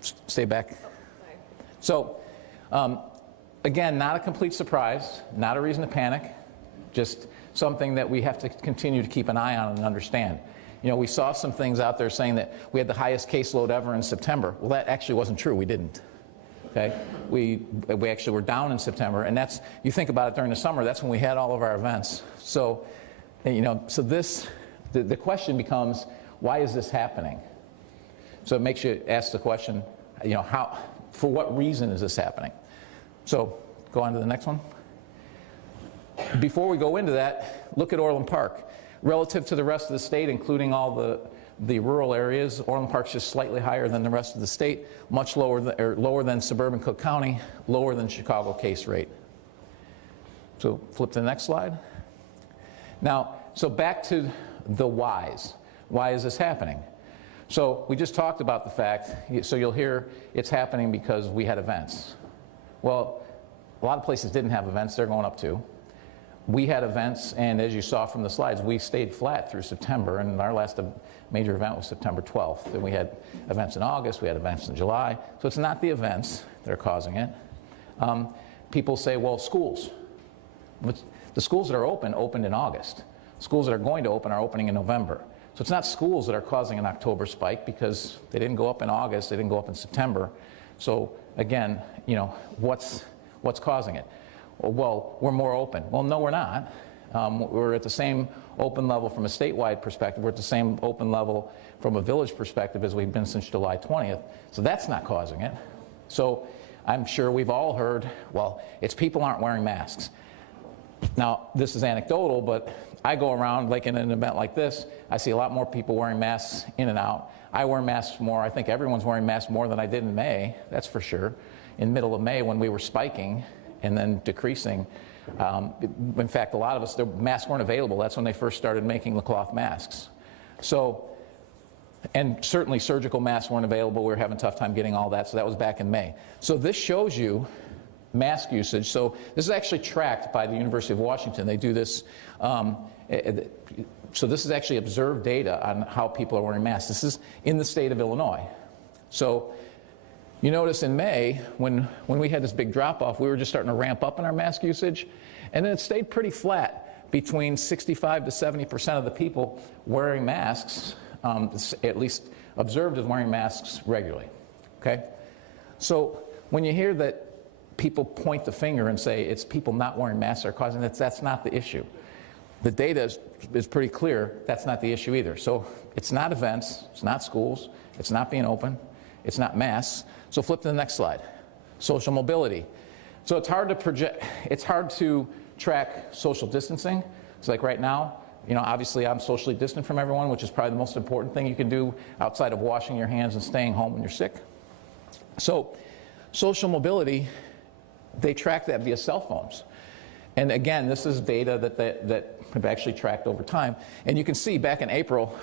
stay back. So, again, not a complete surprise, not a reason to panic, just something that we have to continue to keep an eye on and understand. You know, we saw some things out there saying that we had the highest caseload ever in September. Well, that actually wasn't true. We didn't. Okay? We actually were down in September, and that's, you think about it during the summer, that's when we had all of our events. So, you know, so this, the question becomes, why is this happening? So it makes you ask the question, you know, how, for what reason is this happening? So, go on to the next one. Before we go into that, look at Orland Park. Relative to the rest of the state, including all the rural areas, Orland Park's just slightly higher than the rest of the state, much lower than suburban Cook County, lower than Chicago case rate. So flip to the next slide. Now, so back to the whys. Why is this happening? So we just talked about the fact, so you'll hear it's happening because we had events. Well, a lot of places didn't have events, they're going up too. We had events, and as you saw from the slides, we stayed flat through September, and our last major event was September 12th. And we had events in August, we had events in July. So it's not the events that are causing it. People say, well, schools. The schools that are open, opened in August. Schools that are going to open are opening in November. So it's not schools that are causing an October spike because they didn't go up in August, they didn't go up in September. So again, you know, what's causing it? Well, we're more open. Well, no, we're not. We're at the same open level from a statewide perspective. We're at the same open level from a village perspective as we've been since July 20th. So that's not causing it. So I'm sure we've all heard, well, it's people aren't wearing masks. Now, this is anecdotal, but I go around, like in an event like this, I see a lot more people wearing masks in and out. I wear masks more. I think everyone's wearing masks more than I did in May, that's for sure. In middle of May when we were spiking and then decreasing. In fact, a lot of us, the masks weren't available. That's when they first started making the cloth masks. So, and certainly surgical masks weren't available. We were having a tough time getting all that, so that was back in May. So this shows you mask usage. So this is actually tracked by the University of Washington. They do this, so this is actually observed data on how people are wearing masks. This is in the state of Illinois. So you notice in May, when we had this big drop-off, we were just starting to ramp up in our mask usage, and then it stayed pretty flat between 65 to 70% of the people wearing masks, at least observed as wearing masks regularly, okay? So when you hear that people point the finger and say it's people not wearing masks that are causing it, that's not the issue. The data is pretty clear that's not the issue either. So it's not events, it's not schools, it's not being open, it's not masks. So flip to the next slide. Social mobility. So it's hard to project, it's hard to track social distancing. It's like right now, you know, obviously I'm socially distant from everyone, which is probably the most important thing you can do outside of washing your hands and staying home when you're sick. So social mobility, they track that via cell phones. And again, this is data that have actually tracked over time. And you can see back in April,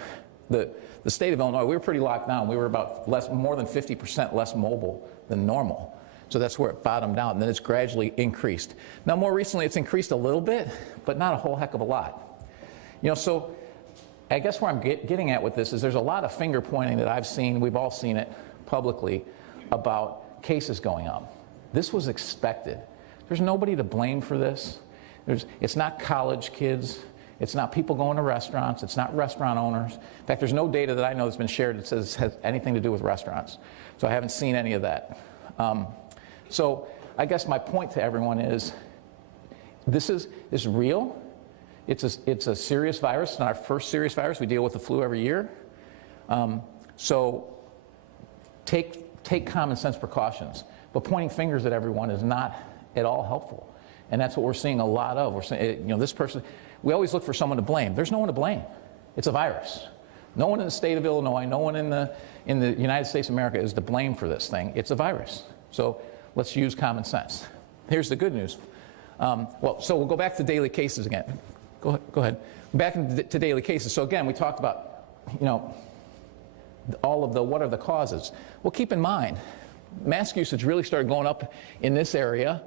the state of Illinois, we were pretty locked down. We were about more than 50% less mobile than normal. So that's where it bottomed out, and then it's gradually increased. Now, more recently, it's increased a little bit, but not a whole heck of a lot. You know, so I guess where I'm getting at with this is there's a lot of finger pointing that I've seen, we've all seen it publicly, about cases going up. This was expected. There's nobody to blame for this. It's not college kids. It's not people going to restaurants. It's not restaurant owners. In fact, there's no data that I know that's been shared that says it has anything to do with restaurants. So I haven't seen any of that. So I guess my point to everyone is this is real. It's a serious virus. It's not our first serious virus. We deal with the flu every year. So take common sense precautions. But pointing fingers at everyone is not at all helpful. And that's what we're seeing a lot of. We're saying, you know, this person, we always look for someone to blame. There's no one to blame. It's a virus. No one in the state of Illinois, no one in the United States of America is to blame for this thing. It's a virus. So let's use common sense. Here's the good news. So we'll go back to daily cases again. Go ahead. Back to daily cases. So again, we talked about, you know, all of what are the causes. Well, keep in mind, mask usage really started going up in this area.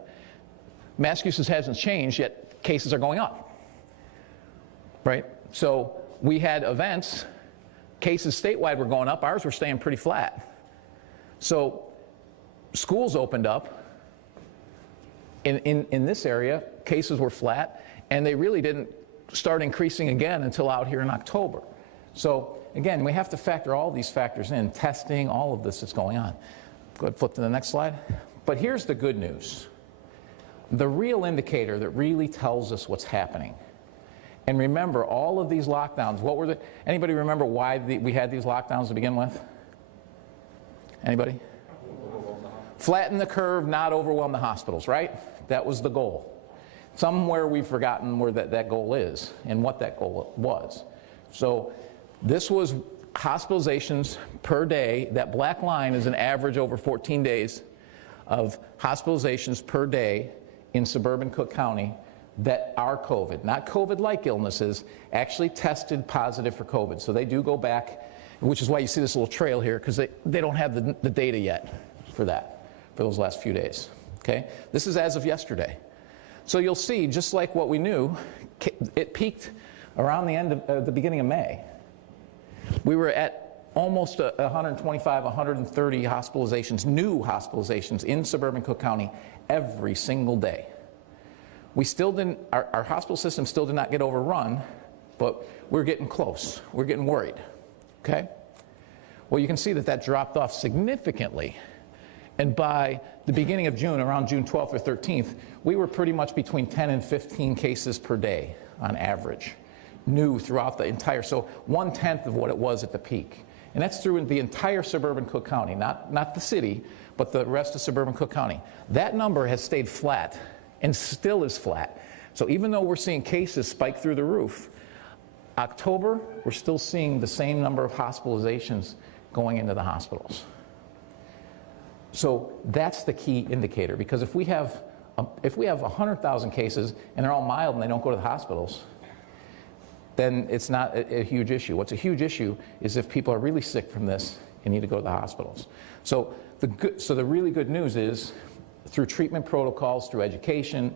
Mask usage hasn't changed, yet cases are going up. Right? So we had events, cases statewide were going up, ours were staying pretty flat. So schools opened up. In this area, cases were flat, and they really didn't start increasing again until out here in October. So again, we have to factor all these factors in, testing, all of this that's going on. Go ahead, flip to the next slide. But here's the good news. The real indicator that really tells us what's happening. And remember, all of these lockdowns, what were anybody remember why we had these lockdowns to begin with? Anybody? Flatten the curve, not overwhelm the hospitals, right? That was the goal. Somewhere we've forgotten where that goal is and what that goal was. So this was hospitalizations per day. That black line is an average over 14 days of hospitalizations per day in suburban Cook County that are COVID, not COVID-like illnesses, actually tested positive for COVID. So they do go back, which is why you see this little trail here, because they don't have the data yet for that, for those last few days. Okay? This is as of yesterday. So you'll see, just like what we knew, it peaked around the beginning of May. We were at almost 125, 130 hospitalizations, new hospitalizations in suburban Cook County every single day. We still didn't, our hospital system still did not get overrun, but we're getting close. We're getting worried. Okay? Well, you can see that dropped off significantly. And by the beginning of June, around June 12th or 13th, we were pretty much between 10 and 15 cases per day on average, new throughout the entire, so 1/10 of what it was at the peak. And that's through the entire suburban Cook County, not the city, but the rest of suburban Cook County. That number has stayed flat and still is flat. So even though we're seeing cases spike through the roof, October, we're still seeing the same number of hospitalizations going into the hospitals. So that's the key indicator, because if we have 100,000 cases and they're all mild and they don't go to the hospitals, then it's not a huge issue. What's a huge issue is if people are really sick from this and need to go to the hospitals. So the really good news is, through treatment protocols, through education,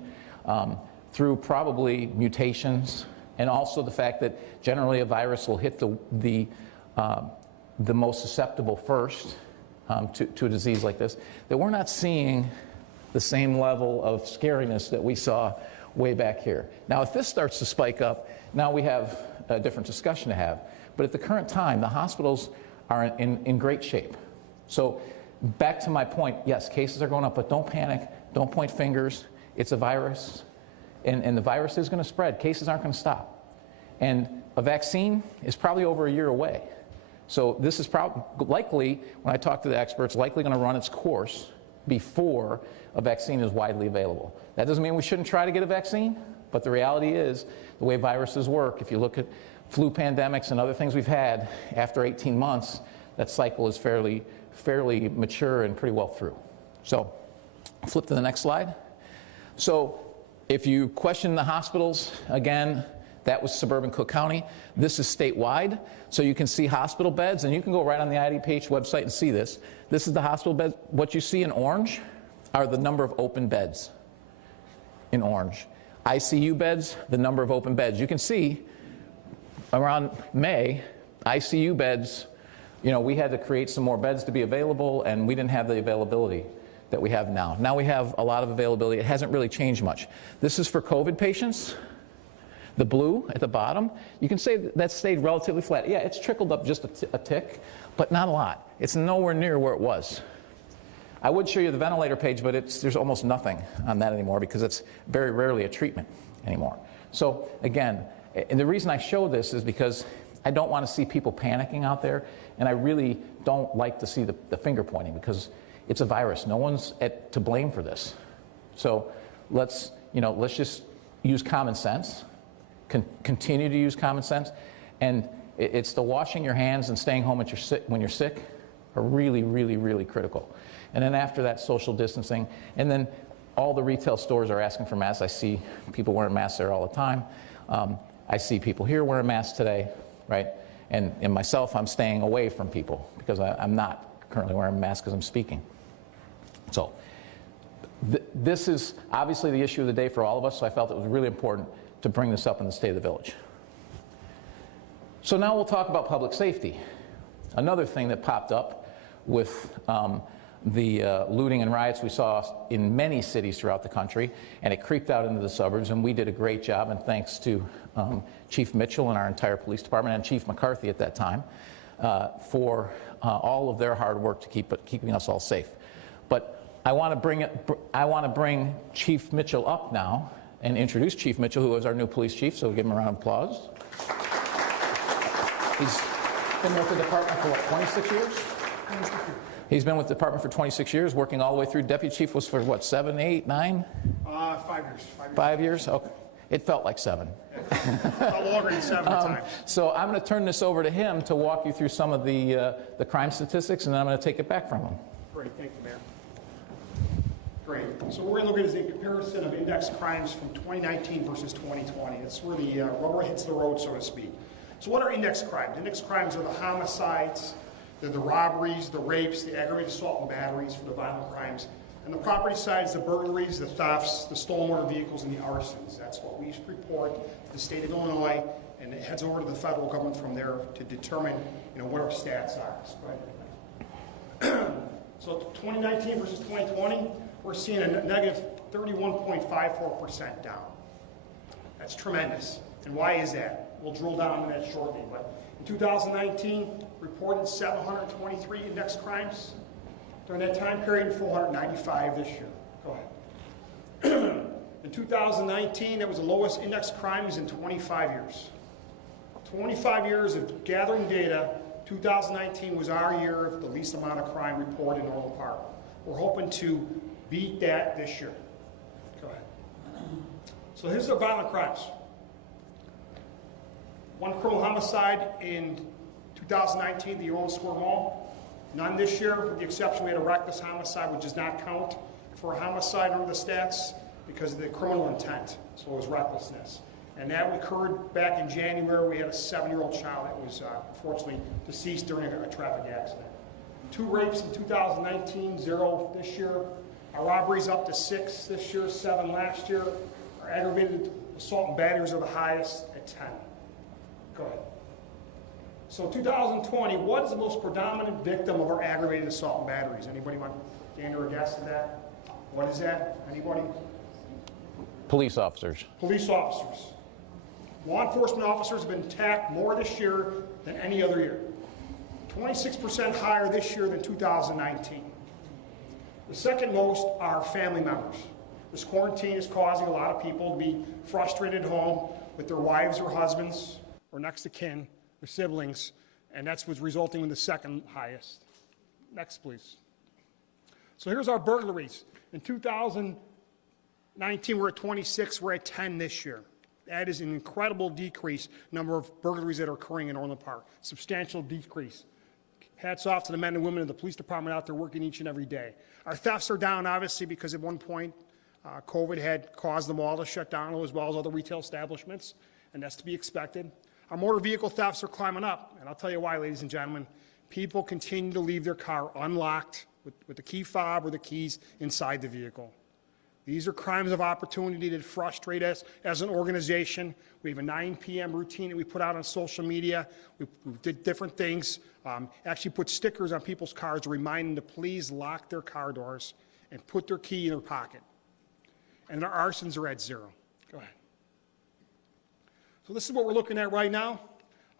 through probably mutations, and also the fact that generally a virus will hit the most susceptible first to a disease like this, that we're not seeing the same level of scariness that we saw way back here. Now, if this starts to spike up, now we have a different discussion to have. But at the current time, the hospitals are in great shape. So back to my point, yes, cases are going up, but don't panic, don't point fingers. It's a virus, and the virus is going to spread. Cases aren't going to stop. And a vaccine is probably over a year away. So this is likely, when I talk to the experts, likely going to run its course before a vaccine is widely available. That doesn't mean we shouldn't try to get a vaccine, but the reality is, the way viruses work, if you look at flu pandemics and other things we've had, after 18 months, that cycle is fairly mature and pretty well through. So, flip to the next slide. So, if you question the hospitals, again, that was suburban Cook County. This is statewide, so you can see hospital beds, and you can go right on the IDPH website and see this. This is the hospital bed. What you see in orange are the number of open beds in orange. ICU beds, the number of open beds. You can see around May, ICU beds, we had to create some more beds to be available, and we didn't have the availability that we have now. Now we have a lot of availability. It hasn't really changed much. This is for COVID patients. The blue at the bottom, you can say that stayed relatively flat. Yeah, it's trickled up just a tick, but not a lot. It's nowhere near where it was. I would show you the ventilator page, but there's almost nothing on that anymore because it's very rarely a treatment anymore. So again, and the reason I show this is because I don't want to see people panicking out there, and I really don't like to see the finger pointing, because it's a virus. No one's to blame for this. So let's just use common sense. Continue to use common sense, and it's the washing your hands and staying home when you're sick are really, really, really critical. And then after that, social distancing, and then all the retail stores are asking for masks. I see people wearing masks there all the time. I see people here wearing masks today, right? And myself, I'm staying away from people because I'm not currently wearing a mask because I'm speaking. So this is obviously the issue of the day for all of us, so I felt it was really important to bring this up in the State of the Village. So now we'll talk about public safety. Another thing that popped up with the looting and riots we saw in many cities throughout the country, and it creeped out into the suburbs, and we did a great job, and thanks to Chief Mitchell and our entire police department, and Chief McCarthy at that time, for all of their hard work to keeping us all safe. But I want to bring Chief Mitchell up now and introduce Chief Mitchell, who is our new police chief, so we'll give him a round of applause. He's been with the department for, what, 26 years? He's been with the department for 26 years, working all the way through. Deputy chief was for, what, 7, 8, 9? 5 years. 5 years? Okay. It felt like 7. A longer than 7 times. So I'm going to turn this over to him to walk you through some of the crime statistics, and then I'm going to take it back from him. Great, thank you, Mayor. Great. So what we're going to look at is a comparison of index crimes from 2019 versus 2020. It's where the rubber hits the road, so to speak. So what are index crimes? Index crimes are the homicides, they're the robberies, the rapes, the aggravated assault and batteries for the violent crimes. And the property side is the burglaries, the thefts, the stolen motor vehicles, and the arsons. That's what we report to the state of Illinois, and it heads over to the federal government from there to determine, what our stats are. So 2019 versus 2020, we're seeing a negative 31.54% down. That's tremendous. And why is that? We'll drill down into that shortly. But in 2019, reported 723 index crimes. During that time period, 495 this year. Go ahead. In 2019, that was the lowest index crimes in 25 years. 25 years of gathering data. 2019 was our year of the least amount of crime reported in Orland Park. We're hoping to beat that this year. Go ahead. So here's our violent crimes. 1 criminal homicide in 2019, the Orland Square Mall. None this year, with the exception we had a reckless homicide, which does not count for a homicide under the stats because of the criminal intent. So it was recklessness. And that occurred back in January. We had a 7-year-old child that was unfortunately deceased during a traffic accident. 2 rapes in 2019, 0 this year. Our robberies up to 6 this year, 7 last year. Our aggravated assault and batteries are the highest at 10. Go ahead. So 2020, what is the most predominant victim of our aggravated assault and batteries? Anybody want to answer a guess to that? What is that? Anybody? Police officers. Police officers. Law enforcement officers have been attacked more this year than any other year. 26% higher this year than 2019. The second most are family members. This quarantine is causing a lot of people to be frustrated at home with their wives or husbands or next of kin, their siblings, and that's what's resulting in the second highest. Next, please. So here's our burglaries. In 2019, we're at 26. We're at 10 this year. That is an incredible decrease, number of burglaries that are occurring in Orland Park. Substantial decrease. Hats off to the men and women of the police department out there working each and every day. Our thefts are down, obviously, because at one point, COVID had caused them all to shut down, as well as other retail establishments, and that's to be expected. Our motor vehicle thefts are climbing up, and I'll tell you why, ladies and gentlemen. People continue to leave their car unlocked with the key fob or the keys inside the vehicle. These are crimes of opportunity that frustrate us as an organization. We have a 9 p.m. routine that we put out on social media. We did different things, actually put stickers on people's cars to remind them to please lock their car doors and put their key in their pocket. And our arsons are at 0. Go ahead. So this is what we're looking at right now.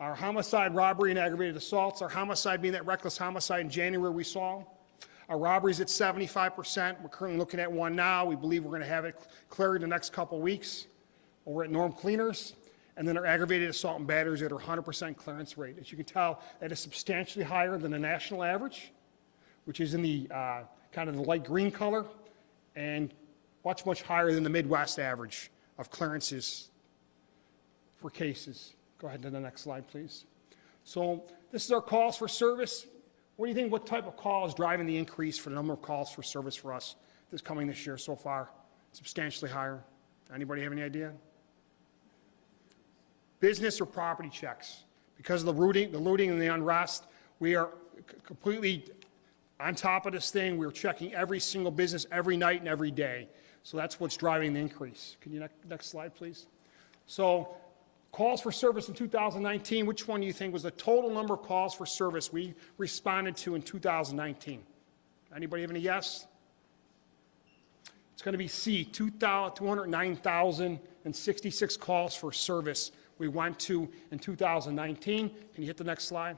Our homicide, robbery, and aggravated assaults. Our homicide being that reckless homicide in January we saw. Our robbery's at 75%. We're currently looking at one now. We believe we're going to have it cleared in the next couple weeks. We're at Norm Cleaners. And then our aggravated assault and batteries at our 100% clearance rate. As you can tell, that is substantially higher than the national average, which is in the kind of the light green color, and much, much higher than the Midwest average of clearances for cases. Go ahead to the next slide, please. So this is our calls for service. What do you think, what type of call is driving the increase for the number of calls for service for us this year so far? Substantially higher. Anybody have any idea? Business or property checks. Because of the looting and the unrest, we are completely on top of this thing. We're checking every single business every night and every day. So that's what's driving the increase. Can you next slide, please? So calls for service in 2019, which one do you think was the total number of calls for service we responded to in 2019? Anybody have any guess? It's going to be C, 209,066 calls for service we went to in 2019. Can you hit the next slide?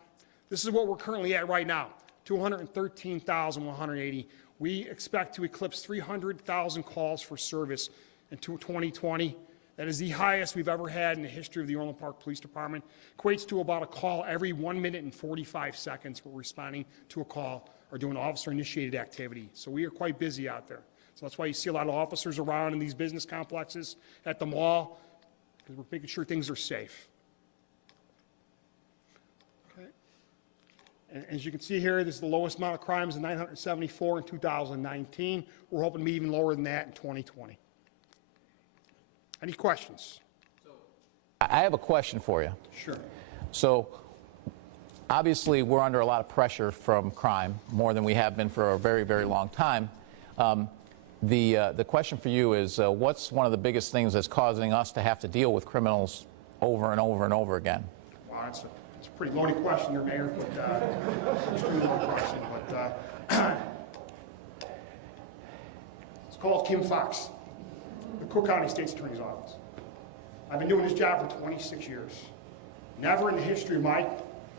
This is what we're currently at right now, 213,180. We expect to eclipse 300,000 calls for service in 2020. That is the highest we've ever had in the history of the Orland Park Police Department. Equates to about a call every 1 minute and 45 seconds. We're responding to a call or doing officer-initiated activity. So we are quite busy out there. So that's why you see a lot of officers around in these business complexes, at the mall, because we're making sure things are safe. Okay. And as you can see here, this is the lowest amount of crimes, 974 in 2019. We're hoping to be even lower than that in 2020. Any questions? I have a question for you. Sure. So obviously we're under a lot of pressure from crime, more than we have been for a very, very long time. The question for you is, what's one of the biggest things that's causing us to have to deal with criminals over and over and over again? Wow, it's a pretty loaded question there, Mayor, but extremely loaded question. But it's called Kim Fox, the Cook County State's Attorney's Office. I've been doing this job for 26 years. Never in the history of my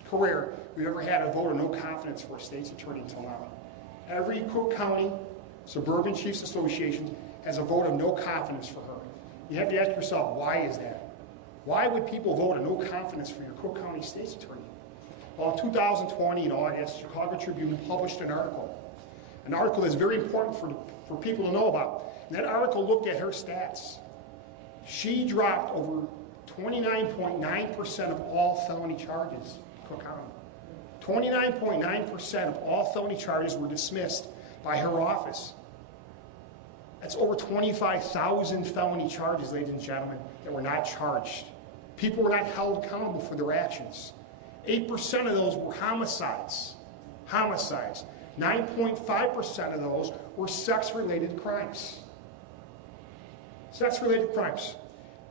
career we've ever had a vote of no confidence for a state's attorney until now. Every Cook County Suburban Chiefs Association has a vote of no confidence for her. You have to ask yourself, why is that? Why would people vote a no confidence for your Cook County State's Attorney? Well, in 2020, in August, Chicago Tribune published an article that's very important for people to know about. And that article looked at her stats. She dropped over 29.9% of all felony charges in Cook County. 29.9% of all felony charges were dismissed by her office. That's over 25,000 felony charges, ladies and gentlemen, that were not charged. People were not held accountable for their actions. 8% of those were homicides. 9.5% of those were sex-related crimes. Sex-related crimes.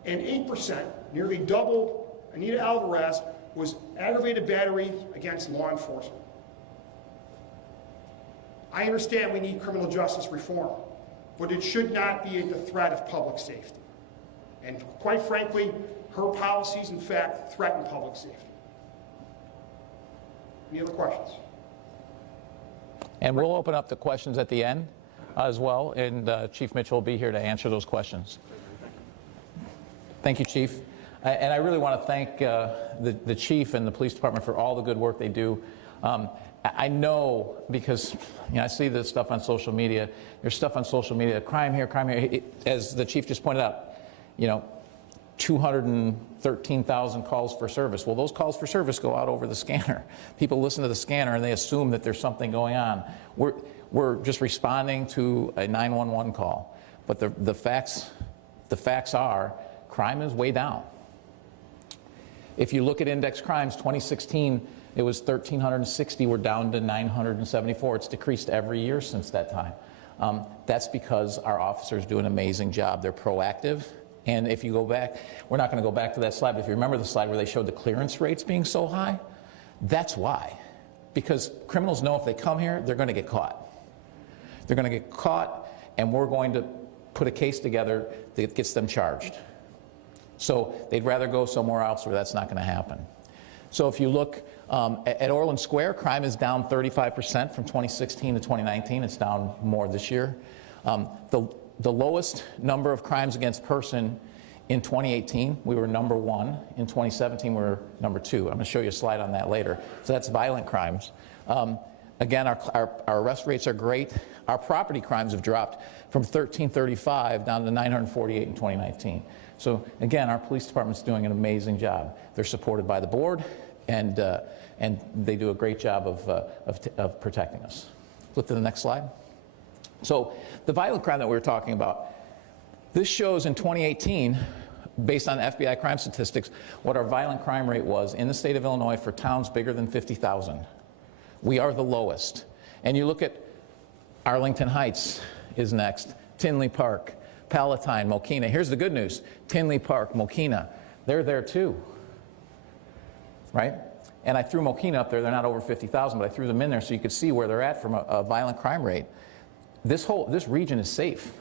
And 8%, nearly double Anita Alvarez, was aggravated battery against law enforcement. I understand we need criminal justice reform, but it should not be at the threat of public safety. And quite frankly, her policies, in fact, threaten public safety. Any other questions? And we'll open up the questions at the end as well, and Chief Mitchell will be here to answer those questions. Thank you, Chief. And I really want to thank the Chief and the Police Department for all the good work they do. I know, because I see this stuff on social media. There's stuff on social media, crime here, crime here. As the Chief just pointed out, 213,000 calls for service. Well, those calls for service go out over the scanner. People listen to the scanner and they assume that there's something going on. We're just responding to a 911 call. But the facts are crime is way down. If you look at index crimes, 2016, it was 1,360. We're down to 974. It's decreased every year since that time. That's because our officers do an amazing job. They're proactive. And if you go back, we're not going to go back to that slide, but if you remember the slide where they showed the clearance rates being so high, that's why. Because criminals know if they come here, they're going to get caught. They're going to get caught, and we're going to put a case together that gets them charged. So they'd rather go somewhere else where that's not going to happen. So if you look at Orland Square, crime is down 35% from 2016 to 2019. It's down more this year. The lowest number of crimes against person in 2018, we were number 1. In 2017, we were number 2. I'm going to show you a slide on that later. So that's violent crimes. Again, our arrest rates are great. Our property crimes have dropped from 1,335 down to 948 in 2019. So again, our police department's doing an amazing job. They're supported by the board, and they do a great job of protecting us. Flip to the next slide. So the violent crime that we were talking about, this shows in 2018, based on FBI crime statistics, what our violent crime rate was in the state of Illinois for towns bigger than 50,000. We are the lowest. And you look at Arlington Heights is next, Tinley Park, Palatine, Mokina. Here's the good news. Tinley Park, Mokina, they're there too, right? and I threw Mokina up there. They're not over 50,000, but I threw them in there so you could see where they're at from a violent crime rate. This region is safe.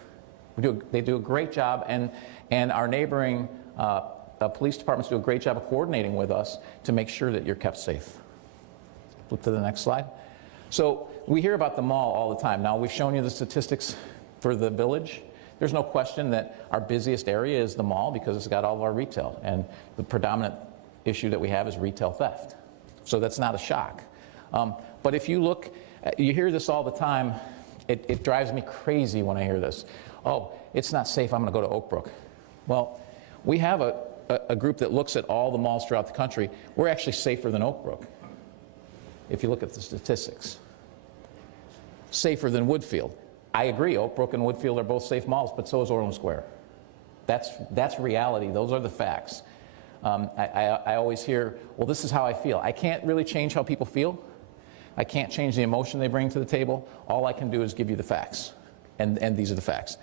They do a great job, and our neighboring police departments do a great job of coordinating with us to make sure that you're kept safe. Flip to the next slide. So we hear about the mall all the time. Now, we've shown you the statistics for the village. There's no question that our busiest area is the mall because it's got all of our retail, and the predominant issue that we have is retail theft. So that's not a shock. But if you look, you hear this all the time. It drives me crazy when I hear this. Oh, it's not safe, I'm going to go to Oak Brook. Well, we have a group that looks at all the malls throughout the country. We're actually safer than Oak Brook, if you look at the statistics. Safer than Woodfield. I agree, Oak Brook and Woodfield are both safe malls, but so is Orland Square. That's reality. Those are the facts. I always hear, well, this is how I feel. I can't really change how people feel. I can't change the emotion they bring to the table. All I can do is give you the facts, and these are the facts.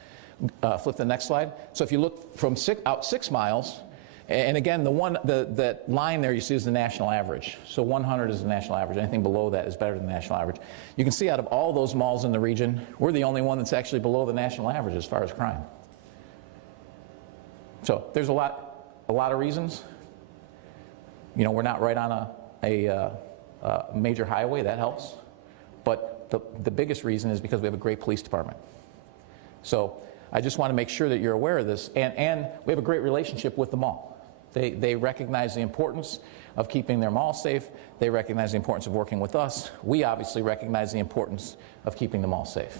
Flip to the next slide. So if you look from out 6 miles, and again, that line there you see is the national average. So 100 is the national average. Anything below that is better than the national average. You can see out of all those malls in the region, we're the only one that's actually below the national average as far as crime. So there's a lot of reasons. You know, we're not right on a major highway. That helps. But the biggest reason is because we have a great police department. So I just want to make sure that you're aware of this. And we have a great relationship with the mall. They recognize the importance of keeping their mall safe. They recognize the importance of working with us. We obviously recognize the importance of keeping the mall safe.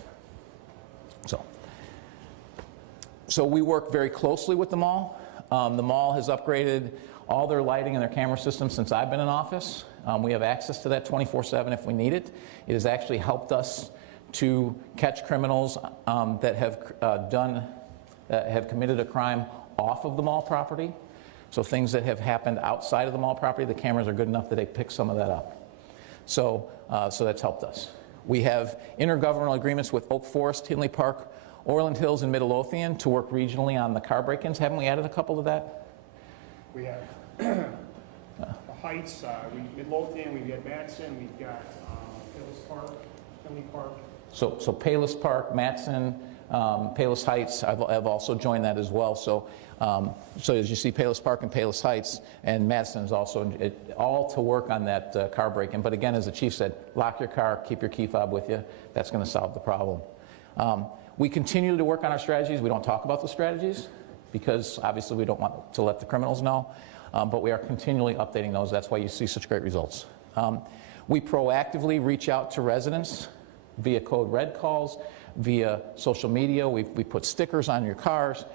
So we work very closely with the mall. The mall has upgraded all their lighting and their camera systems since I've been in office. We have access to that 24/7 if we need it. It has actually helped us to catch criminals that have committed a crime off of the mall property. So things that have happened outside of the mall property, the cameras are good enough that they pick some of that up. So that's helped us. We have intergovernmental agreements with Oak Forest, Tinley Park, Orland Hills, and Midlothian to work regionally on the car break-ins. Haven't we added a couple to that? We have the Heights, Midlothian, we've got Matson, we've got Palos Park, Tinley Park. So Palos Park, Matson, Palos Heights, I've also joined that as well. So as you see, Palos Park and Palos Heights and Matson is also all to work on that car break-in. But again, as the chief said, lock your car, keep your key fob with you. That's going to solve the problem. We continue to work on our strategies. We don't talk about the strategies because obviously we don't want to let the criminals know. But we are continually updating those. That's why you see such great results. We proactively reach out to residents via code red calls, via social media. We put stickers on your cars.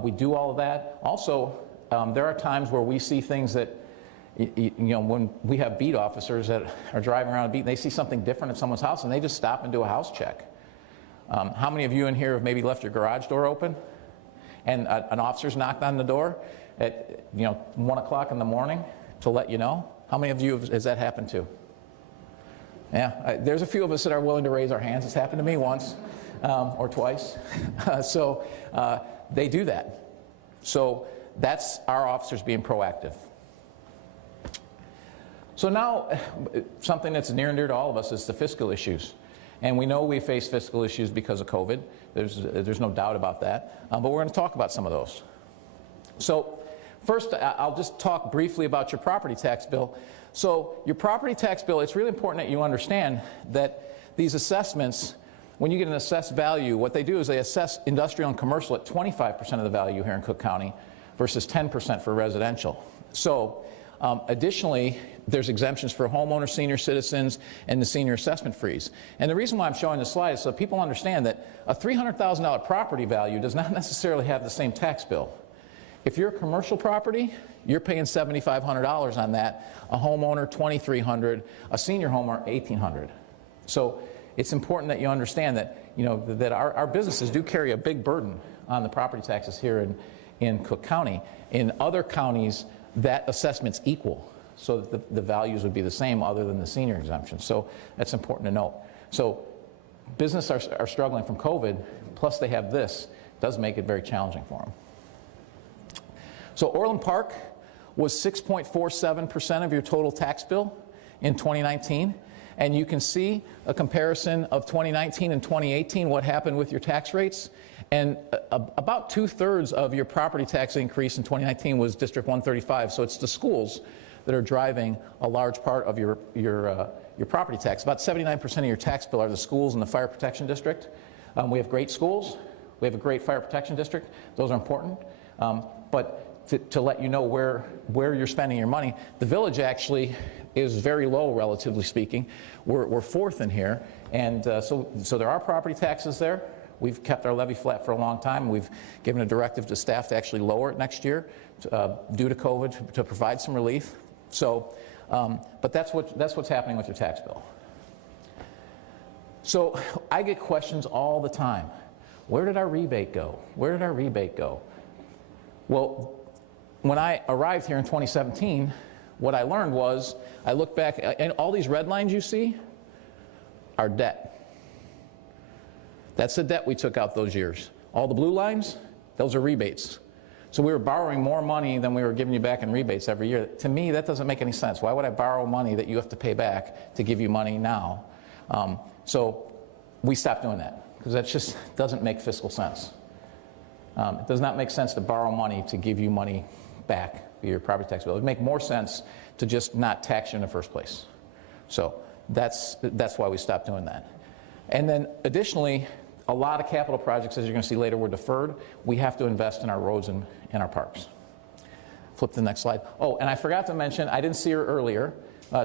We do all of that. Also, there are times where we see things that, you know, when we have beat officers that are driving around a beat, and they see something different at someone's house, and they just stop and do a house check. How many of you in here have maybe left your garage door open, and an officer's knocked on the door at 1 o'clock in the morning to let you know? How many of you has that happened to? Yeah, there's a few of us that are willing to raise our hands. It's happened to me once or twice. So they do that. So that's our officers being proactive. So now something that's near and dear to all of us is the fiscal issues. And we know we face fiscal issues because of COVID. There's no doubt about that. But we're going to talk about some of those. So first, I'll just talk briefly about your property tax bill. So your property tax bill, it's really important that you understand that these assessments, when you get an assessed value, what they do is they assess industrial and commercial at 25% of the value here in Cook County versus 10% for residential. So additionally, there's exemptions for homeowners, senior citizens, and the senior assessment freeze. And the reason why I'm showing this slide is so people understand that a $300,000 property value does not necessarily have the same tax bill. If you're a commercial property, you're paying $7,500 on that. A homeowner, $2,300. A senior homeowner, $1,800. So it's important that you understand that, that our businesses do carry a big burden on the property taxes here in Cook County. In other counties, that assessment's equal, so that the values would be the same other than the senior exemption. So that's important to note. So businesses are struggling from COVID, plus they have this. It does make it very challenging for them. So Orland Park was 6.47% of your total tax bill. in 2019. And you can see a comparison of 2019 and 2018, what happened with your tax rates. And about 2/3 of your property tax increase in 2019 was District 135. So it's the schools that are driving a large part of your property tax. About 79% of your tax bill are the schools and the fire protection district. We have great schools. We have a great fire protection district. Those are important. But to let you know where you're spending your money, the village actually is very low, relatively speaking. We're fourth in here. And so there are property taxes there. We've kept our levy flat for a long time. We've given a directive to staff to actually lower it next year due to COVID to provide some relief. So, but that's what's happening with your tax bill. So I get questions all the time. Where did our rebate go? Where did our rebate go? Well, when I arrived here in 2017, what I learned was, I look back, and all these red lines you see are debt. That's the debt we took out those years. All the blue lines, those are rebates. So we were borrowing more money than we were giving you back in rebates every year. To me, that doesn't make any sense. Why would I borrow money that you have to pay back to give you money now? So we stopped doing that, because that just doesn't make fiscal sense. It does not make sense to borrow money to give you money back via your property tax bill. It would make more sense to just not tax you in the first place. So that's why we stopped doing that. And then additionally, a lot of capital projects, as you're going to see later, were deferred. We have to invest in our roads and our parks. Flip to the next slide. Oh, and I forgot to mention, I didn't see her earlier.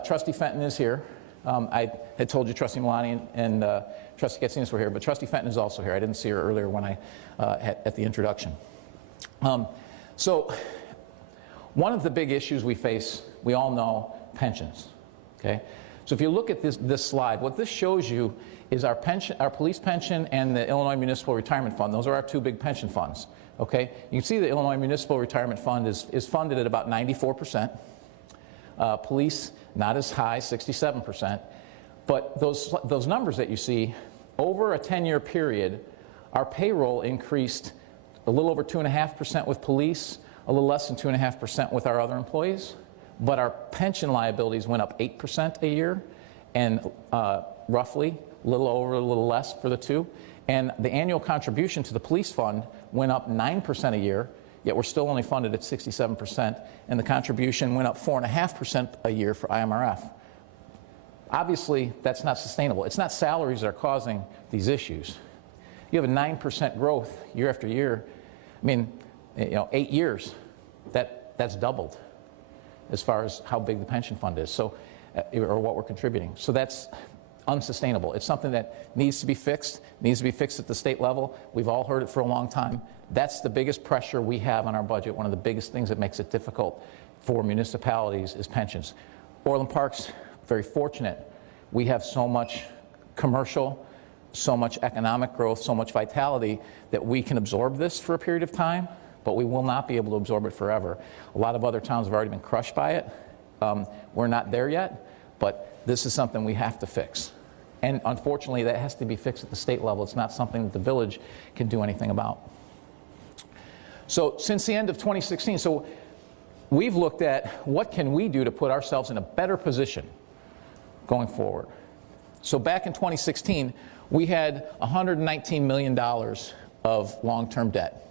Trustee Fenton is here. I had told you Trustee Milani and Trustee Katsinas were here, but Trustee Fenton is also here. I didn't see her earlier when at the introduction. So one of the big issues we face, we all know, pensions. Okay? So if you look at this slide, what this shows you is our police pension and the Illinois Municipal Retirement Fund. Those are our two big pension funds. Okay? You can see the Illinois Municipal Retirement Fund is funded at about 94%. Police, not as high, 67%. But those numbers that you see, over a 10-year period, our payroll increased a little over 2.5% with police, a little less than 2.5% with our other employees. But our pension liabilities went up 8% a year, and roughly a little over, a little less for the two. And the annual contribution to the police fund went up 9% a year, yet we're still only funded at 67%, and the contribution went up 4.5% a year for IMRF. Obviously, that's not sustainable. It's not salaries that are causing these issues. You have a 9% growth year after year. I mean, 8 years, that's doubled as far as how big the pension fund is, so, or what we're contributing. So that's unsustainable. It's something that needs to be fixed at the state level. We've all heard it for a long time. That's the biggest pressure we have on our budget. One of the biggest things that makes it difficult for municipalities is pensions. Orland Park's very fortunate. We have so much commercial, so much economic growth, so much vitality that we can absorb this for a period of time, but we will not be able to absorb it forever. A lot of other towns have already been crushed by it. We're not there yet, but this is something we have to fix. And unfortunately, that has to be fixed at the state level. It's not something that the village can do anything about. So since the end of 2016, so we've looked at what can we do to put ourselves in a better position going forward. So back in 2016, we had $119 million of long-term debt.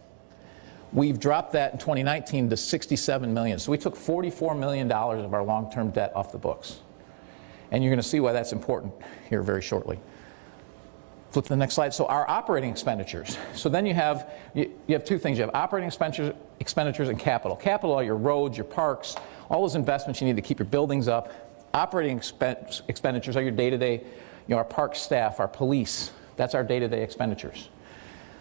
We've dropped that in 2019 to $67 million. So we took $44 million of our long-term debt off the books. And you're going to see why that's important here very shortly. Flip to the next slide. So our operating expenditures. So then you have two things. You have operating expenditures and capital. Capital are your roads, your parks, all those investments you need to keep your buildings up. Operating expenditures are your day-to-day, our park staff, our police. That's our day-to-day expenditures.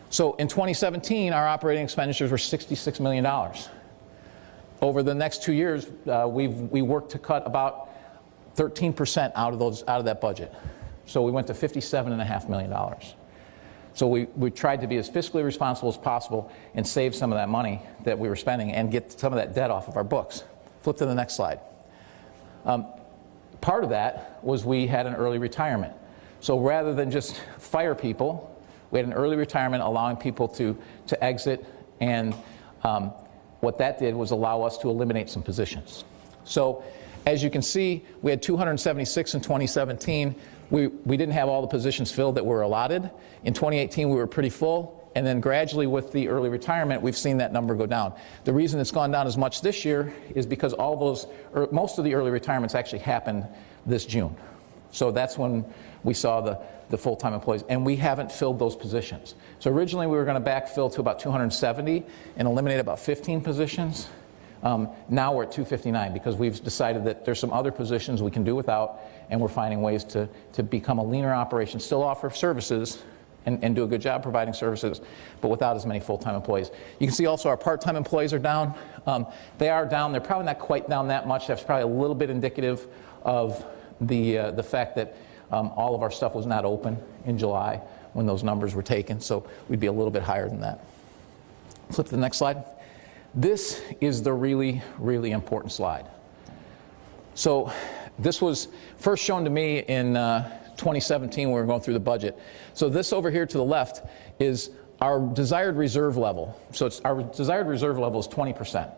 So in 2017, our operating expenditures were $66 million. Over the next 2 years, we worked to cut about 13% out of that budget. So we went to $57.5 million. So we tried to be as fiscally responsible as possible and save some of that money that we were spending and get some of that debt off of our books. Flip to the next slide. Part of that was we had an early retirement. So rather than just fire people, we had an early retirement allowing people to exit, and what that did was allow us to eliminate some positions. So as you can see, we had 276 in 2017. We didn't have all the positions filled that were allotted. In 2018, we were pretty full. And then gradually with the early retirement, we've seen that number go down. The reason it's gone down as much this year is because most of the early retirements actually happened this June. So that's when we saw the full-time employees, and we haven't filled those positions. So originally we were going to backfill to about 270 and eliminate about 15 positions. Now we're at 259 because we've decided that there's some other positions we can do without, and we're finding ways to become a leaner operation, still offer services, and do a good job providing services, but without as many full-time employees. You can see also our part-time employees are down. They are down. They're probably not quite down that much. That's probably a little bit indicative of the fact that all of our stuff was not open in July when those numbers were taken, so we'd be a little bit higher than that. Flip to the next slide. This is the really, really important slide. So this was first shown to me in 2017 when we were going through the budget. So this over here to the left is our desired reserve level. So our desired reserve level is 20%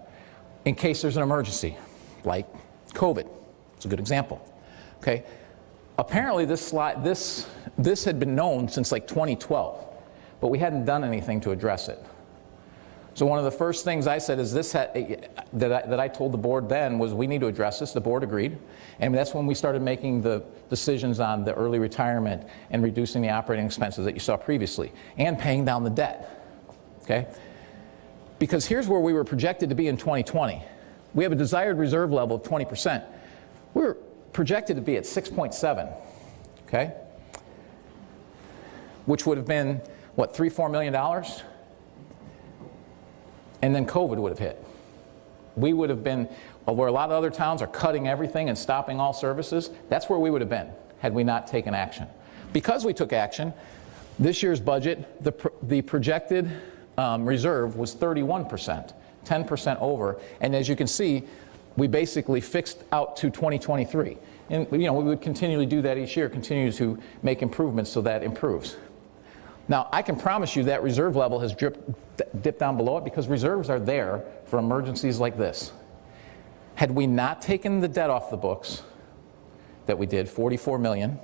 in case there's an emergency, like COVID. It's a good example. Okay. Apparently this had been known since like 2012, but we hadn't done anything to address it. So one of the first things I said is that I told the board then was we need to address this. The board agreed, and that's when we started making the decisions on the early retirement and reducing the operating expenses that you saw previously, and paying down the debt. Okay? Because here's where we were projected to be in 2020. We have a desired reserve level of 20%. We're projected to be at 6.7. Okay? Which would have been what, $3-4 million? And then COVID would have hit. We would have been, where a lot of other towns are cutting everything and stopping all services, that's where we would have been had we not taken action. Because we took action, this year's budget, the projected reserve was 31%, 10% over. And as you can see, we basically fixed out to 2023. And we would continually do that each year, continue to make improvements so that improves. Now, I can promise you that reserve level has dipped down below it because reserves are there for emergencies like this. Had we not taken the debt off the books that we did, $44 million,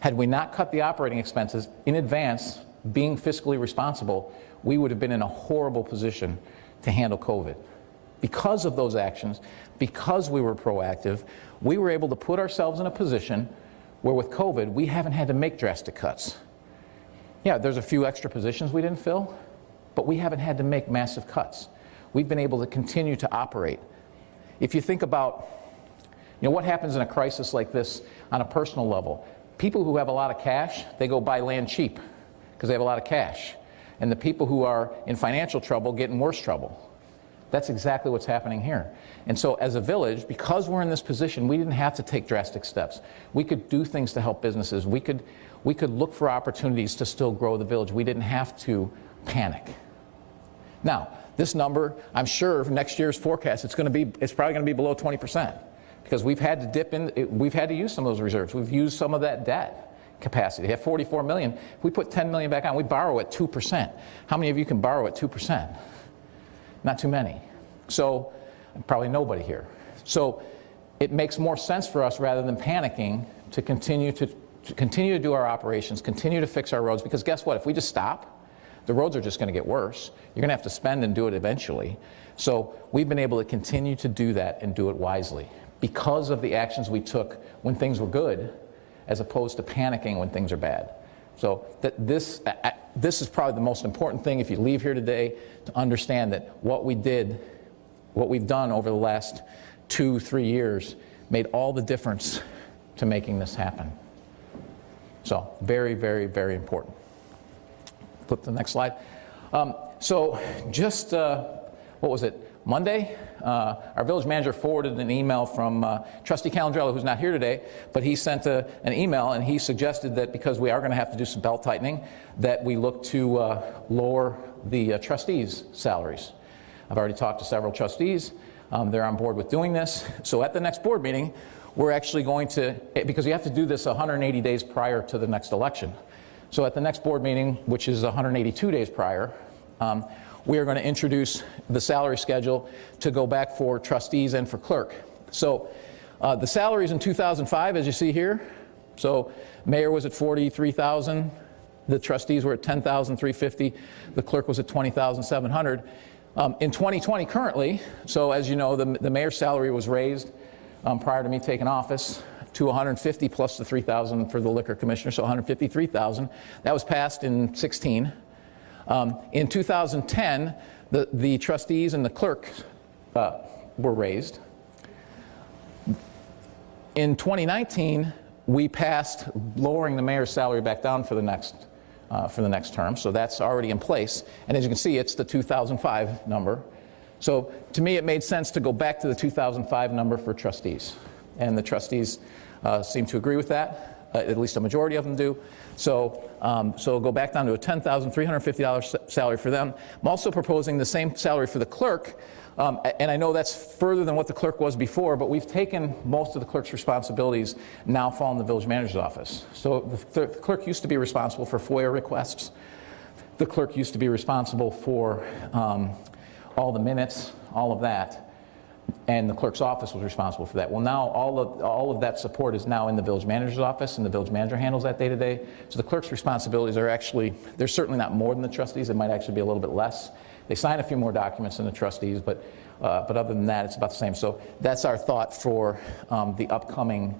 had we not cut the operating expenses in advance, being fiscally responsible, we would have been in a horrible position to handle COVID. Because of those actions, because we were proactive, we were able to put ourselves in a position where with COVID, we haven't had to make drastic cuts. Yeah, there's a few extra positions we didn't fill, but we haven't had to make massive cuts. We've been able to continue to operate. If you think about, what happens in a crisis like this on a personal level, people who have a lot of cash, they go buy land cheap because they have a lot of cash. And the people who are in financial trouble get in worse trouble. That's exactly what's happening here. And so as a village, because we're in this position, we didn't have to take drastic steps. We could do things to help businesses. We could look for opportunities to still grow the village. We didn't have to panic. Now, this number, I'm sure for next year's forecast, it's probably going to be below 20% because we've had to dip in, we've had to use some of those reserves. We've used some of that debt capacity. We have $44 million. If we put $10 million back on, we borrow at 2%. How many of you can borrow at 2%? Not too many. So, probably nobody here. So, it makes more sense for us rather than panicking to continue to do our operations, continue to fix our roads, because guess what? If we just stop, the roads are just going to get worse. You're going to have to spend and do it eventually. So we've been able to continue to do that and do it wisely because of the actions we took when things were good as opposed to panicking when things are bad. So this is probably the most important thing if you leave here today, to understand that what we did, what we've done over the last 2-3 years made all the difference to making this happen. So very, very, very important. Flip to the next slide. So just, what was it, Monday? Our village manager forwarded an email from Trustee Calandrello, who's not here today, but he sent an email and he suggested that because we are going to have to do some belt tightening, that we look to lower the trustees' salaries. I've already talked to several trustees. They're on board with doing this. So at the next board meeting, we're actually going to, because you have to do this 180 days prior to the next election. So at the next board meeting, which is 182 days prior, we are going to introduce the salary schedule to go back for trustees and for clerk. So the salaries in 2005, as you see here, so mayor was at 43,000, the trustees were at 10,350, the clerk was at 20,700. In 2020 currently, so as you know, the mayor's salary was raised prior to me taking office to 150 plus the 3,000 for the liquor commissioner, so 153,000. That was passed in 16. In 2010, the trustees and the clerk were raised. In 2019, we passed lowering the mayor's salary back down for the next term, so that's already in place. And as you can see, it's the 2005 number. So to me, it made sense to go back to the 2005 number for trustees. And the trustees seem to agree with that, at least a majority of them do. So go back down to a $10,350 salary for them. I'm also proposing the same salary for the clerk. And I know that's further than what the clerk was before, but we've taken most of the clerk's responsibilities now fall in the village manager's office. So the clerk used to be responsible for FOIA requests. The clerk used to be responsible for all the minutes, all of that. And the clerk's office was responsible for that. Well, now all of that support is now in the village manager's office, and the village manager handles that day to day. So the clerk's responsibilities are actually, they're certainly not more than the trustees. It might actually be a little bit less. They sign a few more documents than the trustees, but other than that, it's about the same. So that's our thought for the upcoming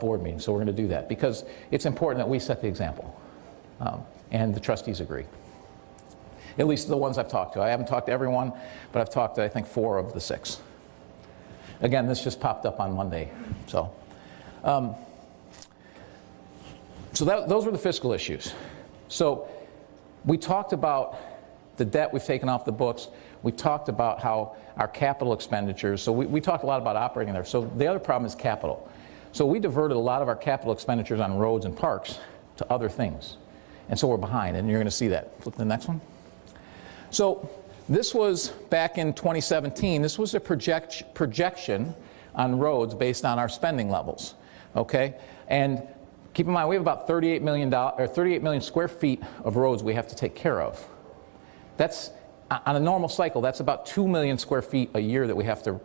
board meeting. So we're going to do that because it's important that we set the example, and the trustees agree. At least the ones I've talked to. I haven't talked to everyone, but I've talked to, I think, 4 of the 6. Again, this just popped up on Monday. So those were the fiscal issues. So we talked about the debt we've taken off the books. We talked about how our capital expenditures, so we talked a lot about operating there. So the other problem is capital. So we diverted a lot of our capital expenditures on roads and parks to other things. And so we're behind, and you're going to see that. Flip to the next one. So this was back in 2017. This was a projection on roads based on our spending levels, okay? And keep in mind, we have about 38 million square feet of roads we have to take care of. That's, on a normal cycle, that's about 2 million square feet a year that we have to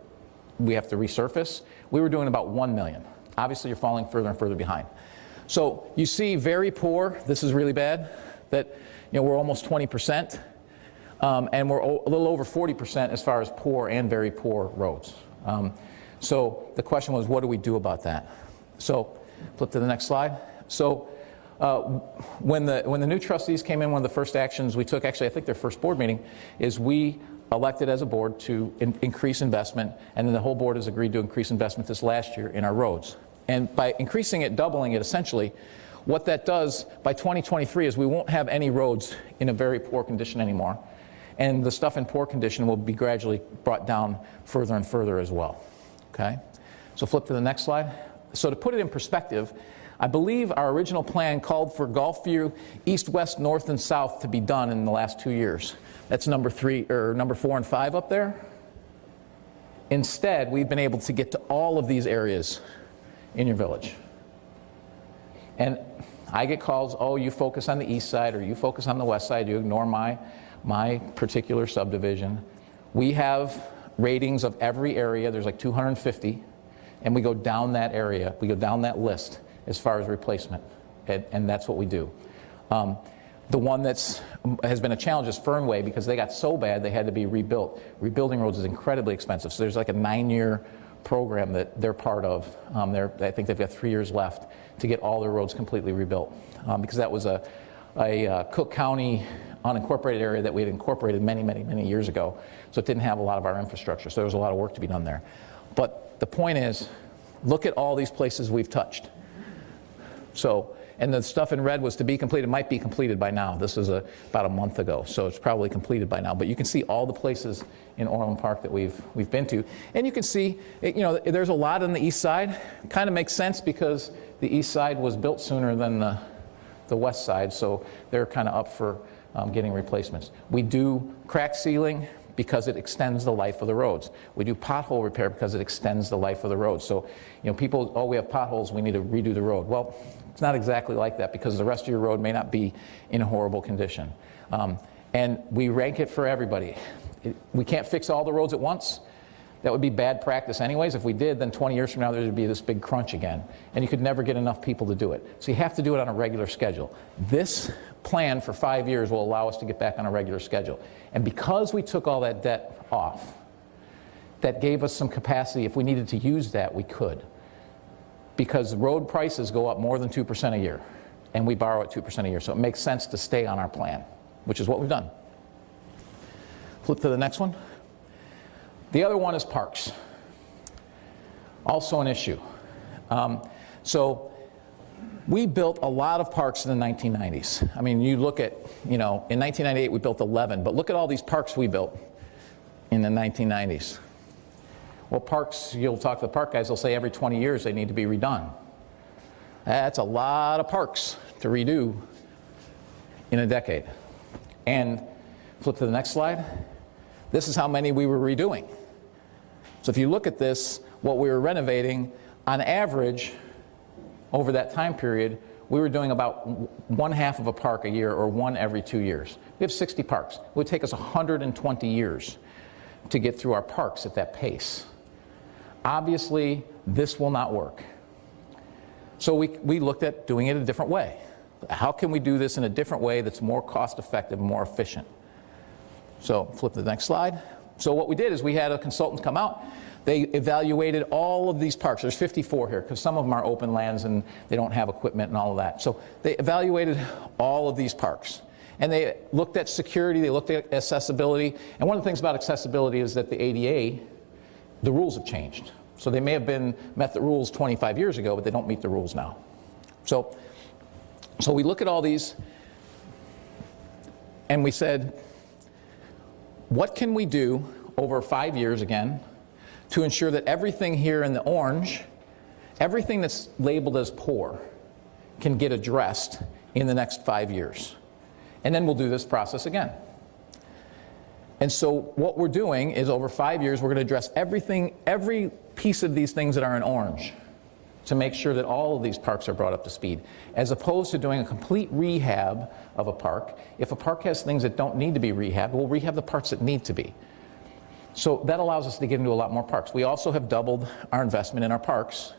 resurface. We were doing about 1 million. Obviously, you're falling further and further behind. So you see very poor, this is really bad, that we're almost 20%. And we're a little over 40% as far as poor and very poor roads. So the question was, what do we do about that? So flip to the next slide. So when the new trustees came in, one of the first actions we took, actually I think their first board meeting, is we elected as a board to increase investment, and then the whole board has agreed to increase investment this last year in our roads. And by increasing it, doubling it essentially, what that does by 2023 is we won't have any roads in a very poor condition anymore. And the stuff in poor condition will be gradually brought down further and further as well. Okay? So flip to the next slide. So to put it in perspective, I believe our original plan called for Gulfview east, west, north, and south to be done in the last 2 years. That's number 4 and 5 up there. Instead, we've been able to get to all of these areas in your village. And I get calls, oh, you focus on the east side or you focus on the west side, you ignore my particular subdivision. We have ratings of every area. There's like 250, and we go down that area. We go down that list as far as replacement, and that's what we do. The one that's has been a challenge is Fernway, because they got so bad they had to be rebuilt. Rebuilding roads is incredibly expensive, so there's like a 9-year program that they're part of. I think they've got 3 years left to get all their roads completely rebuilt, because that was a Cook County unincorporated area that we had incorporated many years ago, so it didn't have a lot of our infrastructure, so there was a lot of work to be done there. But the point is, look at all these places we've touched. So, and the stuff in red was to be completed, might be completed by now. This is about a month ago, so it's probably completed by now. But you can see all the places in Orland Park that we've been to, and you can see, there's a lot on the east side. Kind of makes sense because the east side was built sooner than the west side, so they're kind of up for getting replacements. We do crack sealing because it extends the life of the roads. We do pothole repair because it extends the life of the roads. So, people, oh, we have potholes, we need to redo the road. Well, it's not exactly like that, because the rest of your road may not be in a horrible condition. And we rank it for everybody. We can't fix all the roads at once, That would be bad practice anyways. If we did, then 20 years from now there would be this big crunch again, and you could never get enough people to do it. So you have to do it on a regular schedule. This plan for 5 years will allow us to get back on a regular schedule. And because we took all that debt off, that gave us some capacity. If we needed to use that, we could. Because road prices go up more than 2% a year, and we borrow at 2% a year. So it makes sense to stay on our plan, which is what we've done. Flip to the next one. The other one is parks. Also an issue. So we built a lot of parks in the 1990s. I mean, you look at, in 1998 we built 11, but look at all these parks we built in the 1990s. Well, parks, you'll talk to the park guys, they'll say every 20 years they need to be redone. That's a lot of parks to redo in a decade. And flip to the next slide. This is how many we were redoing. So if you look at this, what we were renovating, on average, over that time period, we were doing about 1/2 of a park a year, or one every 2 years. We have 60 parks. It would take us 120 years to get through our parks at that pace. Obviously, this will not work. So we looked at doing it a different way. How can we do this in a different way that's more cost-effective, more efficient? So flip to the next slide. So what we did is we had a consultant come out. They evaluated all of these parks. There's 54 here, because some of them are open lands and they don't have equipment and all of that. So they evaluated all of these parks. And they looked at security, they looked at accessibility. And one of the things about accessibility is that the ADA, the rules have changed. So they may have met the rules 25 years ago, but they don't meet the rules now. So we look at all these, and we said, what can we do over 5 years again to ensure that everything here in the orange, everything that's labeled as poor, can get addressed in the next 5 years? And then we'll do this process again. And so what we're doing is over 5 years, we're going to address everything, every piece of these things that are in orange, to make sure that all of these parks are brought up to speed, as opposed to doing a complete rehab of a park. If a park has things that don't need to be rehabbed, we'll rehab the parts that need to be. So that allows us to get into a lot more parks. We also have doubled our investment in our parks,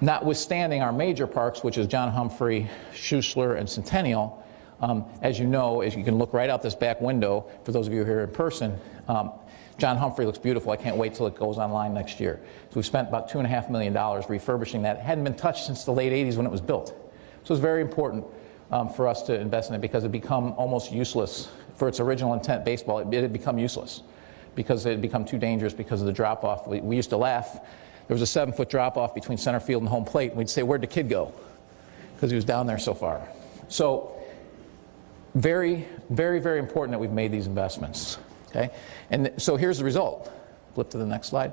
notwithstanding our major parks, which is John Humphrey, Schussler, and Centennial. As you know, as you can look right out this back window, for those of you here in person, John Humphrey looks beautiful. I can't wait till it goes online next year. So we've spent about $2.5 million refurbishing that. It hadn't been touched since the late 80s when it was built. So it's very important for us to invest in it, because it had become almost useless. For its original intent, baseball, it had become useless because it had become too dangerous because of the drop-off. We used to laugh. There was a 7-foot drop-off between center field and home plate, and we'd say, where'd the kid go? Because he was down there so far. So very, very, very important that we've made these investments. Okay? And so here's the result. Flip to the next slide.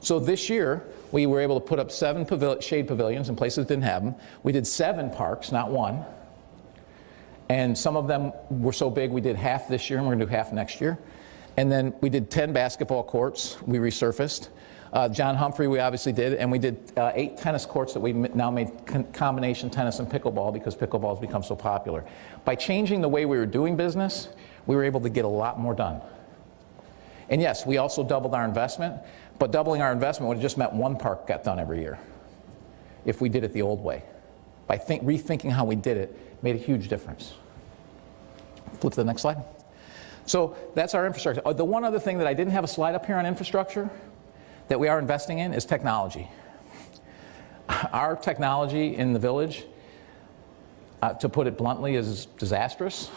So this year, we were able to put up 7 shade pavilions in places that didn't have them. We did 7 parks, not 1. And some of them were so big, we did half this year, and we're going to do half next year. And then we did 10 basketball courts. We resurfaced. John Humphrey, we obviously did. And we did 8 tennis courts that we now made combination tennis and pickleball, because pickleball has become so popular. By changing the way we were doing business, we were able to get a lot more done. And yes, we also doubled our investment, but doubling our investment would have just meant 1 park got done every year if we did it the old way. By rethinking how we did it, made a huge difference. Flip to the next slide. So that's our infrastructure. The one other thing that I didn't have a slide up here on infrastructure that we are investing in is technology. Our technology in the village, to put it bluntly, is disastrous.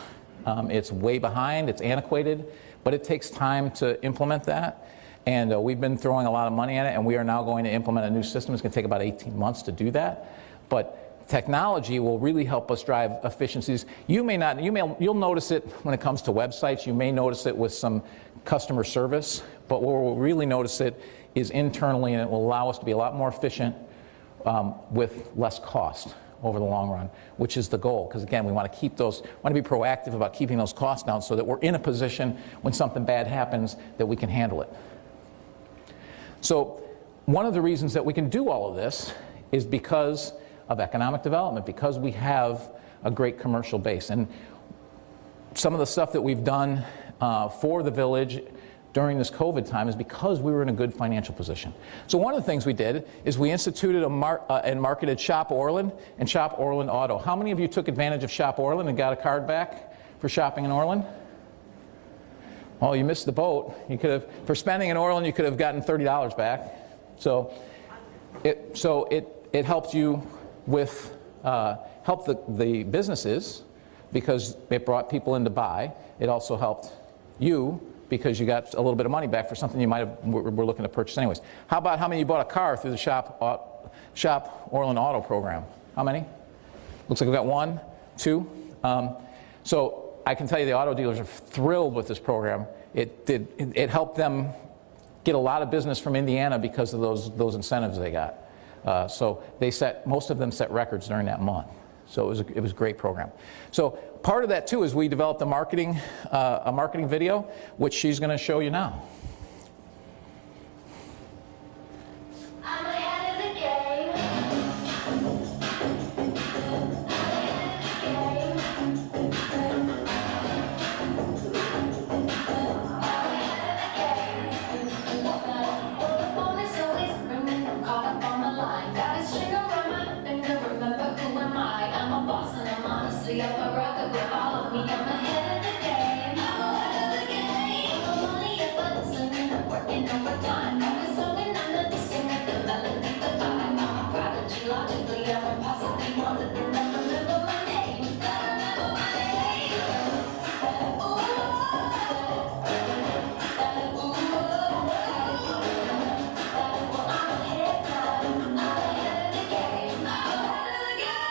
It's way behind, it's antiquated, but it takes time to implement that. And we've been throwing a lot of money at it, and we are now going to implement a new system. It's going to take about 18 months to do that. But technology will really help us drive efficiencies. You'll notice it when it comes to websites. You may notice it with some customer service, but where we'll really notice it is internally, and it will allow us to be a lot more efficient with less cost over the long run, which is the goal. Because again, we want to be proactive about keeping those costs down, so that we're in a position when something bad happens that we can handle it. So one of the reasons that we can do all of this is because of economic development, because we have a great commercial base. And some of the stuff that we've done for the village during this COVID time is because we were in a good financial position. So one of the things we did is we instituted and marketed Shop Orland and Shop Orland Auto. How many of you took advantage of Shop Orland and got a card back for shopping in Orland? Oh, you missed the boat. You could have, for spending in Orland, you could have gotten $30 back. So it helped you with, helped the businesses because it brought people in to buy. It also helped you because you got a little bit of money back for something you might have were looking to purchase anyways. How about how many you bought a car through the Shop Orland Auto program? How many? Looks like we got 1, 2. So I can tell you the auto dealers are thrilled with this program. It helped them get a lot of business from Indiana because of those incentives they got. So most of them set records during that month. So it was a great program. So part of that too is we developed a marketing video, which she's going to show you now. I'm ahead of the game. The phone is always ringing, I'm caught up on the line. Got a string around my finger, remember who am I? I'm a boss and I'm honestly up a rocket with all of me. I'm ahead of the game. I'm ahead of the game. I'm money up, but singing, I'm working overtime. I'm a song and I'm the singer, the melody, the vibe. I'm a prodigy, logically, I'm impossibly wanted to never remember my name. Gotta remember my name. Ooh, ooh, well, I'm ahead now. I'm ahead of the game. I'm ahead of the game.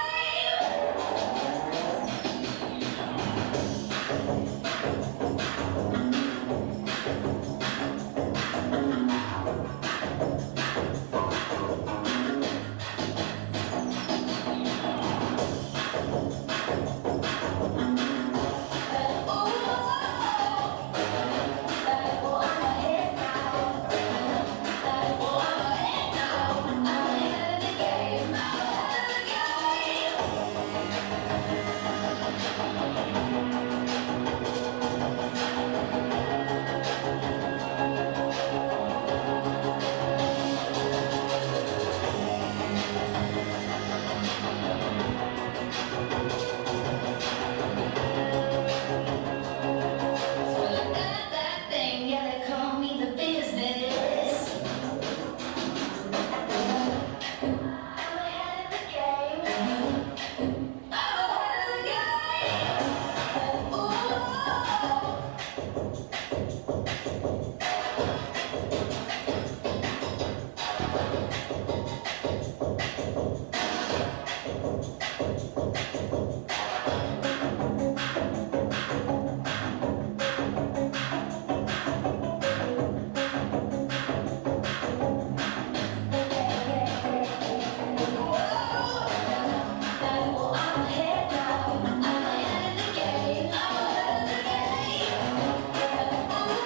Look at that thing, yeah, they call me the business. I'm ahead of the game. I'm ahead of the game. Ooh. Well, I'm ahead now. I'm ahead of the game. I'm ahead of the game.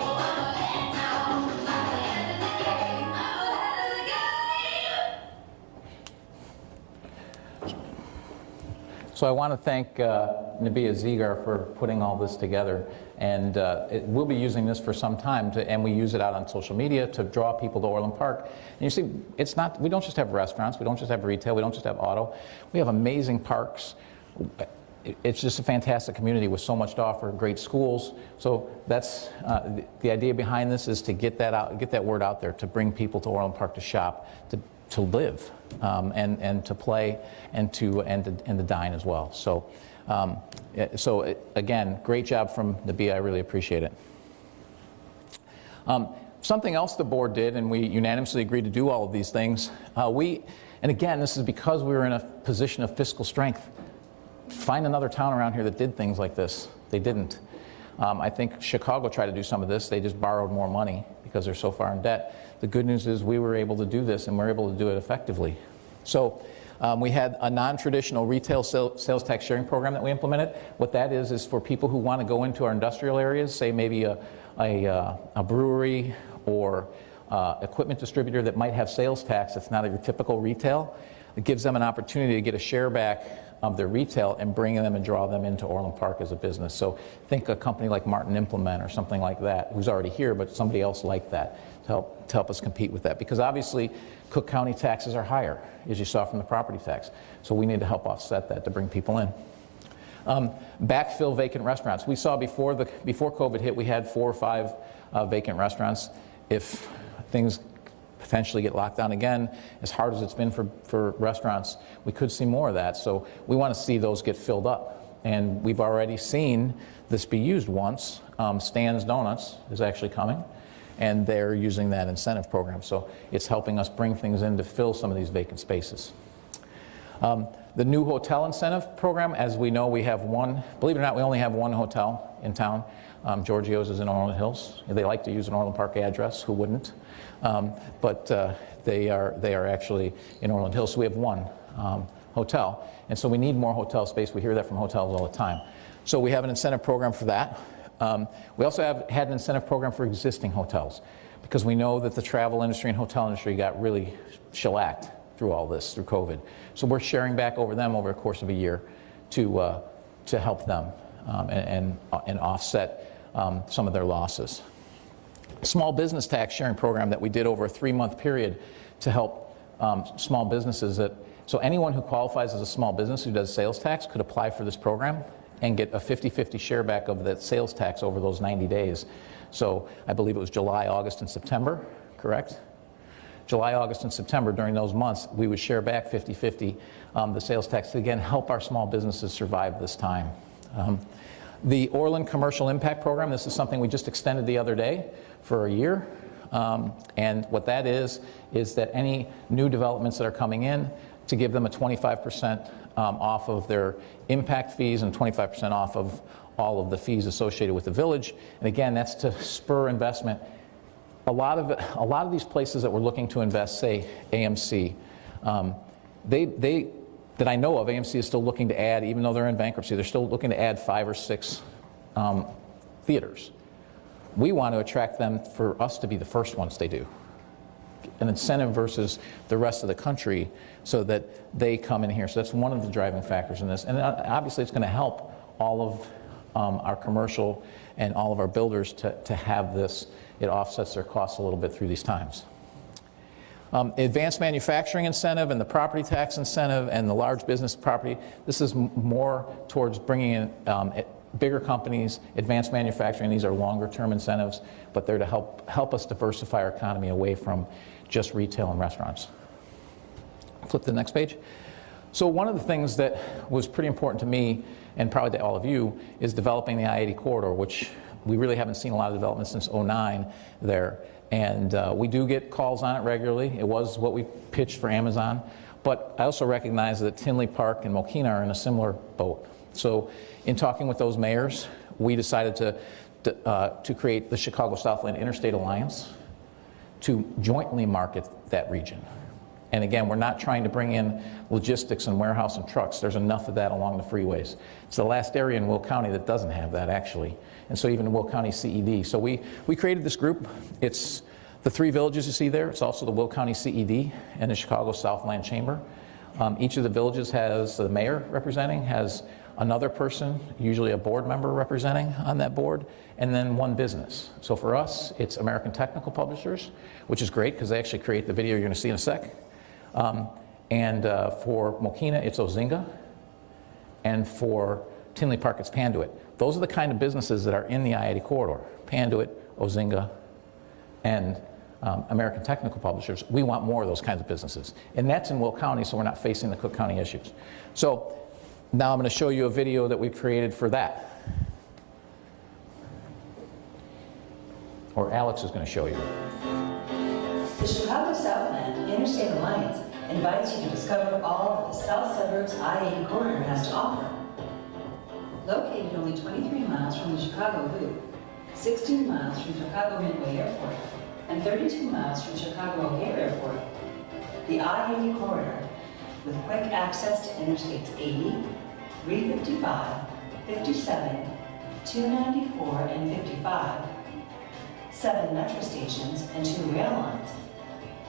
Well, I'm ahead now. I'm ahead of the game. I'm ahead of the game. So I want to thank Nabia Zigar for putting all this together, and we'll be using this for some time, and we use it out on social media to draw people to Orland Park. And you see, we don't just have restaurants, we don't just have retail, we don't just have auto, we have amazing parks. It's just a fantastic community with so much to offer, great schools. So that's the idea behind this is to get that word out there, to bring people to Orland Park to shop, to live, and to play, and to dine as well. So, again, great job from Nabia. I really appreciate it. Something else the board did, and we unanimously agreed to do all of these things. And again, this is because we were in a position of fiscal strength. Find another town around here that did things like this. They didn't. I think Chicago tried to do some of this. They just borrowed more money because they're so far in debt. The good news is we were able to do this, and we're able to do it effectively. So we had a non-traditional retail sales tax sharing program that we implemented. What that is for people who want to go into our industrial areas, say maybe a brewery or equipment distributor that might have sales tax that's not your typical retail. It gives them an opportunity to get a share back of their retail and bring them and draw them into Orland Park as a business. So think a company like Martin Implement or something like that, who's already here, but somebody else like that to help us compete with that. Because obviously, Cook County taxes are higher, as you saw from the property tax. So we need to help offset that to bring people in. Backfill vacant restaurants. We saw before COVID hit, we had 4 or 5 vacant restaurants. If things potentially get locked down again, as hard as it's been for restaurants, we could see more of that. So we want to see those get filled up. And we've already seen this be used once. Stan's Donuts is actually coming, and they're using that incentive program. So it's helping us bring things in to fill some of these vacant spaces. The new hotel incentive program, as we know, we have one. Believe it or not, we only have one hotel in town. Giorgio's is in Orland Hills. They like to use an Orland Park address. Who wouldn't? But they are actually in Orland Hills. So we have one hotel, and so we need more hotel space. We hear that from hotels all the time. So we have an incentive program for that. We also had an incentive program for existing hotels, because we know that the travel industry and hotel industry got really shellacked through all this, through COVID. So we're sharing back over them over the course of a year to help them and offset some of their losses. Small business tax sharing program that we did over a 3-month period to help small businesses. So anyone who qualifies as a small business who does sales tax could apply for this program and get a 50-50 share back of that sales tax over those 90 days. So I believe it was July, August, and September, correct? July, August, and September, during those months, we would share back 50-50 the sales tax to, again, help our small businesses survive this time. The Orland Commercial Impact Program, this is something we just extended the other day for a year. And what that is that any new developments that are coming in, to give them a 25% off of their impact fees and 25% off of all of the fees associated with the village. And again, that's to spur investment. A lot of these places that we're looking to invest, say AMC, that I know of, AMC is still looking to add, even though they're in bankruptcy, they're still looking to add 5 or 6 theaters. We want to attract them for us to be the first ones they do. An incentive versus the rest of the country so that they come in here. So that's one of the driving factors in this. And obviously it's going to help all of our commercial and all of our builders to have this. It offsets their costs a little bit through these times. Advanced manufacturing incentive and the property tax incentive and the large business property, this is more towards bringing in bigger companies, advanced manufacturing. These are longer term incentives, but they're to help us diversify our economy away from just retail and restaurants. Flip to the next page. So one of the things that was pretty important to me, and probably to all of you, is developing the I-80 corridor, which we really haven't seen a lot of development since '09 there. And we do get calls on it regularly. It was what we pitched for Amazon. But I also recognize that Tinley Park and Mokina are in a similar boat. So in talking with those mayors, we decided to create the Chicago Southland Interstate Alliance to jointly market that region. And again, we're not trying to bring in logistics and warehouse and trucks. There's enough of that along the freeways. It's the last area in Will County that doesn't have that, actually. And so even Will County CED. So we created this group. It's the 3 villages you see there. It's also the Will County CED and the Chicago Southland Chamber. Each of the villages has the mayor representing, has another person, usually a board member representing on that board, and then one business. So for us, it's American Technical Publishers, which is great because they actually create the video you're going to see in a sec. And for Mokina, it's Ozinga. And for Tinley Park, it's Panduit. Those are the kind of businesses that are in the I-80 corridor. Panduit, Ozinga, and American Technical Publishers. We want more of those kinds of businesses. And that's in Will County, so we're not facing the Cook County issues. So now I'm going to show you a video that we created for that. Or Alex is going to show you. The Chicago Southland Interstate Alliance invites you to discover all that the South Suburbs I-80 corridor has to offer. Located only 23 miles from the Chicago Loop, 16 miles from Chicago Midway Airport, and 32 miles from Chicago O'Hare Airport, the I-80 corridor, with quick access to Interstates 80, 355, 57, 294, and 55, 7 metro stations, and 2 rail lines,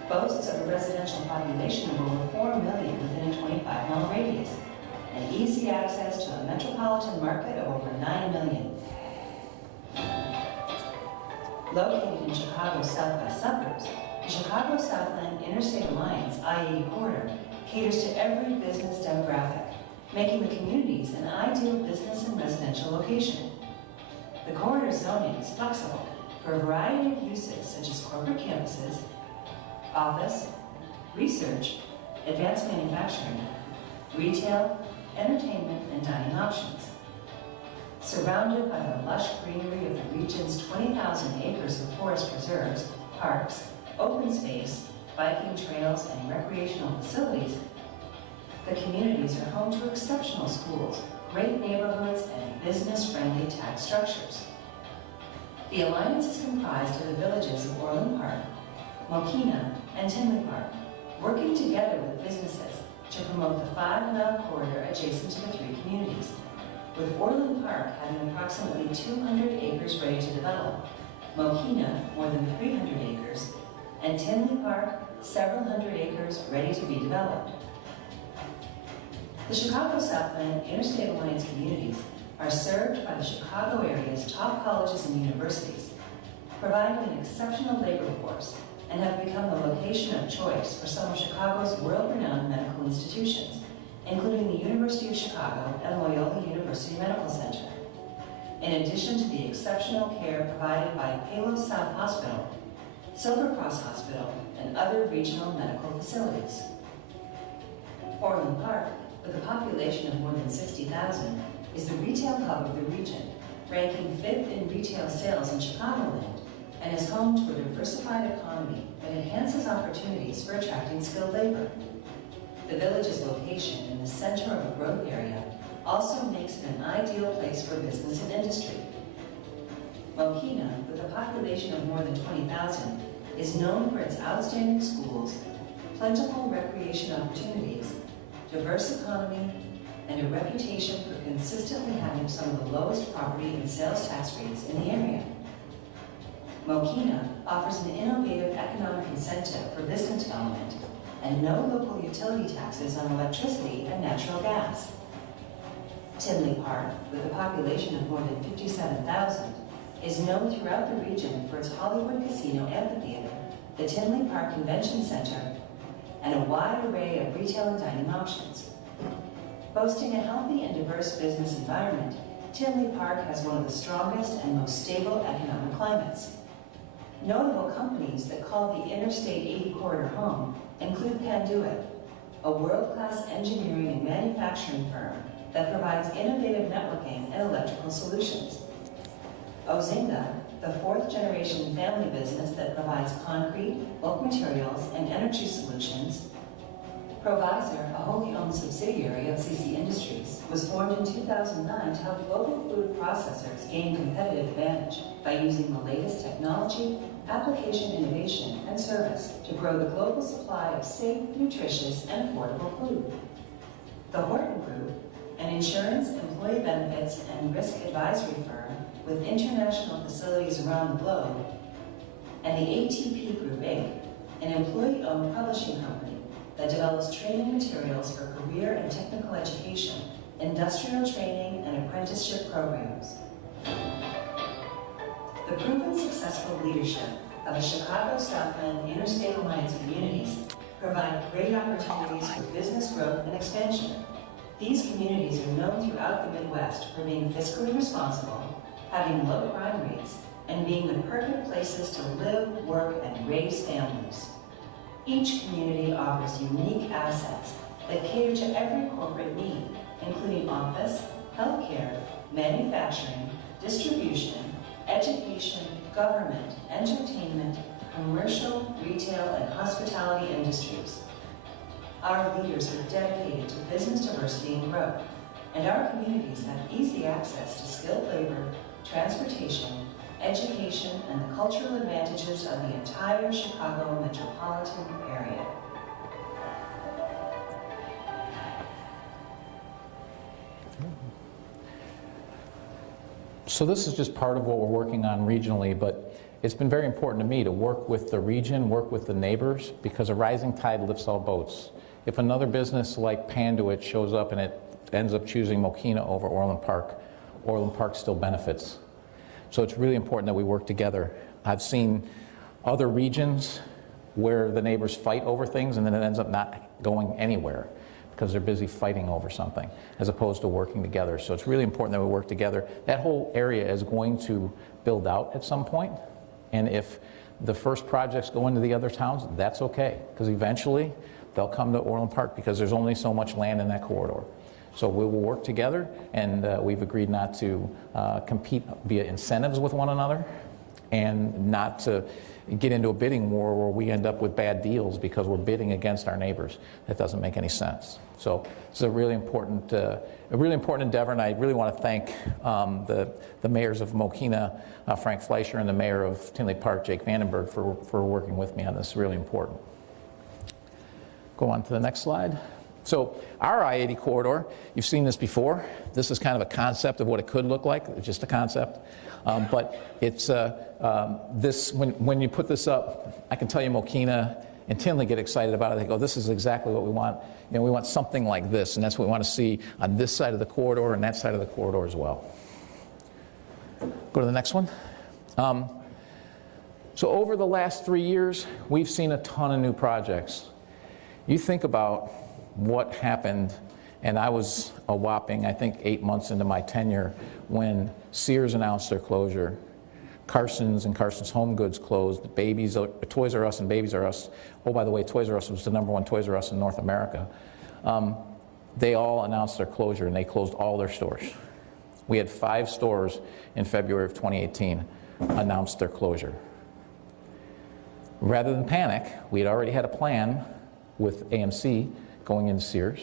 boasts of a residential population of over 4 million within a 25-mile radius, and easy access to a metropolitan market of over 9 million. Located in Chicago's southwest suburbs, the Chicago Southland Interstate Alliance I-80 corridor caters to every business demographic, making the communities an ideal business and residential location. The corridor zoning is flexible for a variety of uses such as corporate campuses, office, research, advanced manufacturing, retail, entertainment, and dining options. Surrounded by the lush greenery of the region's 20,000 acres of forest preserves, parks, open space, biking trails, and recreational facilities, the communities are home to exceptional schools, great neighborhoods, and business-friendly tax structures. The Alliance is comprised of the villages of Orland Park, Mokina, and Tinley Park, working together with businesses to promote the 5-mile corridor adjacent to the 3 communities, with Orland Park having approximately 200 acres ready to develop, Mokina more than 300 acres, and Tinley Park several hundred acres ready to be developed. The Chicago Southland Interstate Alliance communities are served by the Chicago area's top colleges and universities, providing an exceptional labor force, and have become the location of choice for some of Chicago's world-renowned medical institutions, including the University of Chicago and Loyola University Medical Center. In addition to the exceptional care provided by Palos South Hospital, Silver Cross Hospital, and other regional medical facilities. Orland Park, with a population of more than 60,000, is the retail hub of the region, ranking 5th in retail sales in Chicagoland, and is home to a diversified economy that enhances opportunities for attracting skilled labor. The village's location in the center of a growth area also makes it an ideal place for business and industry. Mokina, with a population of more than 20,000, is known for its outstanding schools, plentiful recreation opportunities, diverse economy, and a reputation for consistently having some of the lowest property and sales tax rates in the area. Mokina offers an innovative economic incentive for business development and no local utility taxes on electricity and natural gas. Tinley Park, with a population of more than 57,000, is known throughout the region for its Hollywood Casino Amphitheater, the Tinley Park Convention Center, and a wide array of retail and dining options. Boasting a healthy and diverse business environment, Tinley Park has one of the strongest and most stable economic climates. Notable companies that call the Interstate 80 corridor home include Panduit, a world-class engineering and manufacturing firm that provides innovative networking and electrical solutions. Ozinga, the 4th-generation family business that provides concrete, bulk materials, and energy solutions. Provisor, a wholly owned subsidiary of CC Industries, was formed in 2009 to help global food processors gain competitive advantage by using the latest technology, application innovation, and service to grow the global supply of safe, nutritious, and affordable food. The Horton Group, an insurance, employee benefits, and risk advisory firm with international facilities around the globe, and the ATP Group, Inc., an employee-owned publishing company that develops training materials for career and technical education, industrial training, and apprenticeship programs. The proven successful leadership of the Chicago Southland Interstate Alliance communities provide great opportunities for business growth and expansion. These communities are known throughout the Midwest for being fiscally responsible, having low crime rates, and being the perfect places to live, work, and raise families. Each community offers unique assets that cater to every corporate need, including office, healthcare, manufacturing, distribution, education, government, entertainment, commercial, retail, and hospitality industries. Our leaders are dedicated to business diversity and growth, and our communities have easy access to skilled labor, transportation, education, and the cultural advantages of the entire Chicago metropolitan area. So this is just part of what we're working on regionally, but it's been very important to me to work with the region, work with the neighbors, because a rising tide lifts all boats. If another business like Panduit shows up and it ends up choosing Mokina over Orland Park still benefits. So it's really important that we work together. I've seen other regions where the neighbors fight over things and then it ends up not going anywhere because they're busy fighting over something as opposed to working together. So it's really important that we work together. That whole area is going to build out at some point, and if the first projects go into the other towns, that's okay, because eventually they'll come to Orland Park because there's only so much land in that corridor. So we will work together, and we've agreed not to compete via incentives with one another and not to get into a bidding war where we end up with bad deals because we're bidding against our neighbors. That doesn't make any sense. So it's a really important endeavor, and I really want to thank the mayors of Mokina, Frank Fleischer, and the mayor of Tinley Park, Jake Vandenberg, for working with me on this. Really important. Go on to the next slide. So our I-80 corridor, you've seen this before. This is kind of a concept of what it could look like. It's just a concept. But it's when you put this up, I can tell you Mokina and Tinley get excited about it. They go, this is exactly what we want. You know, we want something like this, and that's what we want to see on this side of the corridor and that side of the corridor as well. Go to the next one. So over the last 3 years, we've seen a ton of new projects. You think about what happened, and I was a whopping, I think, 8 months into my tenure when Sears announced their closure. Carson's and Carson's Home Goods closed. Toys R Us and Babies R Us. Oh, by the way, Toys R Us was the #1 Toys R Us in North America. They all announced their closure, and they closed all their stores. We had 5 stores in February of 2018 announce their closure. Rather than panic, we had already had a plan with AMC going into Sears.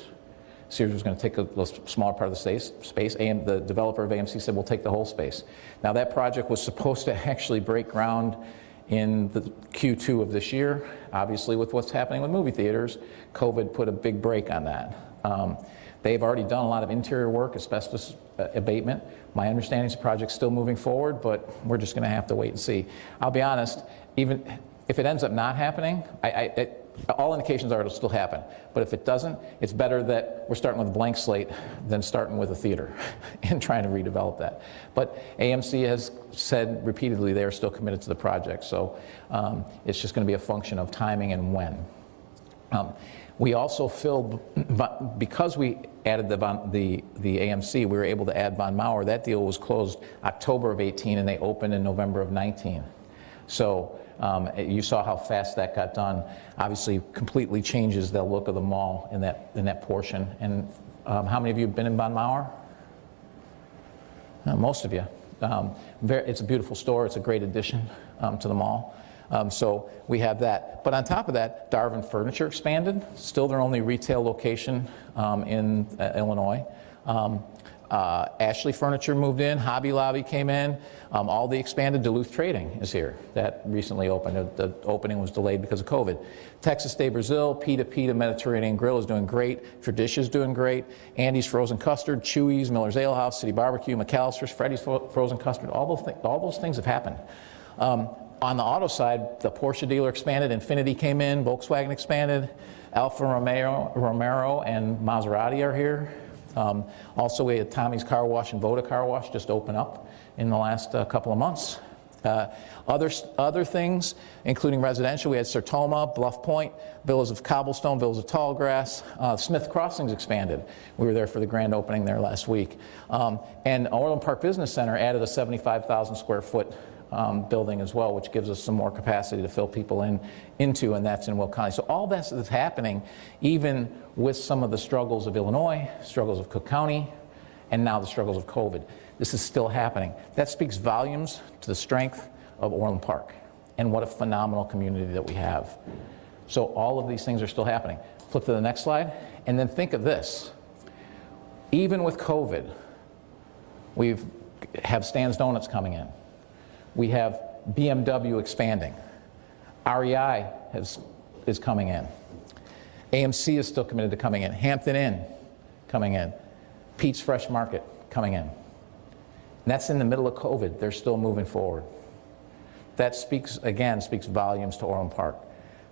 Sears was going to take a smaller part of the space. The developer of AMC said, we'll take the whole space. Now that project was supposed to actually break ground in the Q2 of this year. Obviously with what's happening with movie theaters, COVID put a big break on that. They've already done a lot of interior work, asbestos abatement. My understanding is the project's still moving forward, but we're just going to have to wait and see. I'll be honest, even if it ends up not happening, all indications are it'll still happen. But if it doesn't, it's better that we're starting with a blank slate than starting with a theater and trying to redevelop that. But AMC has said repeatedly they are still committed to the project. So it's just going to be a function of timing and when. We also filled, because we added the AMC, we were able to add Von Maur. That deal was closed October of 18 and they opened in November of 19. So you saw how fast that got done. Obviously, completely changes the look of the mall in that portion. And how many of you have been in Von Maur? Most of you. It's a beautiful store. It's a great addition to the mall. So we have that. But on top of that, Darwin Furniture expanded. Still their only retail location in Illinois. Ashley Furniture moved in, Hobby Lobby came in, all the expanded. Duluth Trading is here. That recently opened. The opening was delayed because of COVID. Texas Day Brazil, Pita Pita Mediterranean Grill is doing great. Traditia's doing great. Andy's Frozen Custard, Chewy's, Miller's Ale House, City Barbecue, McAllister's, Freddy's Frozen Custard, all those things have happened. On the auto side, the Porsche dealer expanded, Infiniti came in, Volkswagen expanded, Alfa Romero and Maserati are here. Also, we had Tommy's Car Wash and Voda Car Wash just open up in the last couple of months. Other things, including residential, we had Sertoma, Bluff Point, Villas of Cobblestone, Villas of Tallgrass. Smith Crossings expanded. We were there for the grand opening there last week. And Orland Park Business Center added a 75,000 square foot building as well, which gives us some more capacity to fill people into, and that's in Will County. So all this is happening even with some of the struggles of Illinois, struggles of Cook County, and now the struggles of COVID. This is still happening. That speaks volumes to the strength of Orland Park and what a phenomenal community that we have. So all of these things are still happening. Flip to the next slide, and then think of this. Even with COVID, we have Stan's Donuts coming in. We have BMW expanding. REI is coming in. AMC is still committed to coming in. Hampton Inn coming in. Pete's Fresh Market coming in. And that's in the middle of COVID. They're still moving forward. That speaks volumes to Orland Park.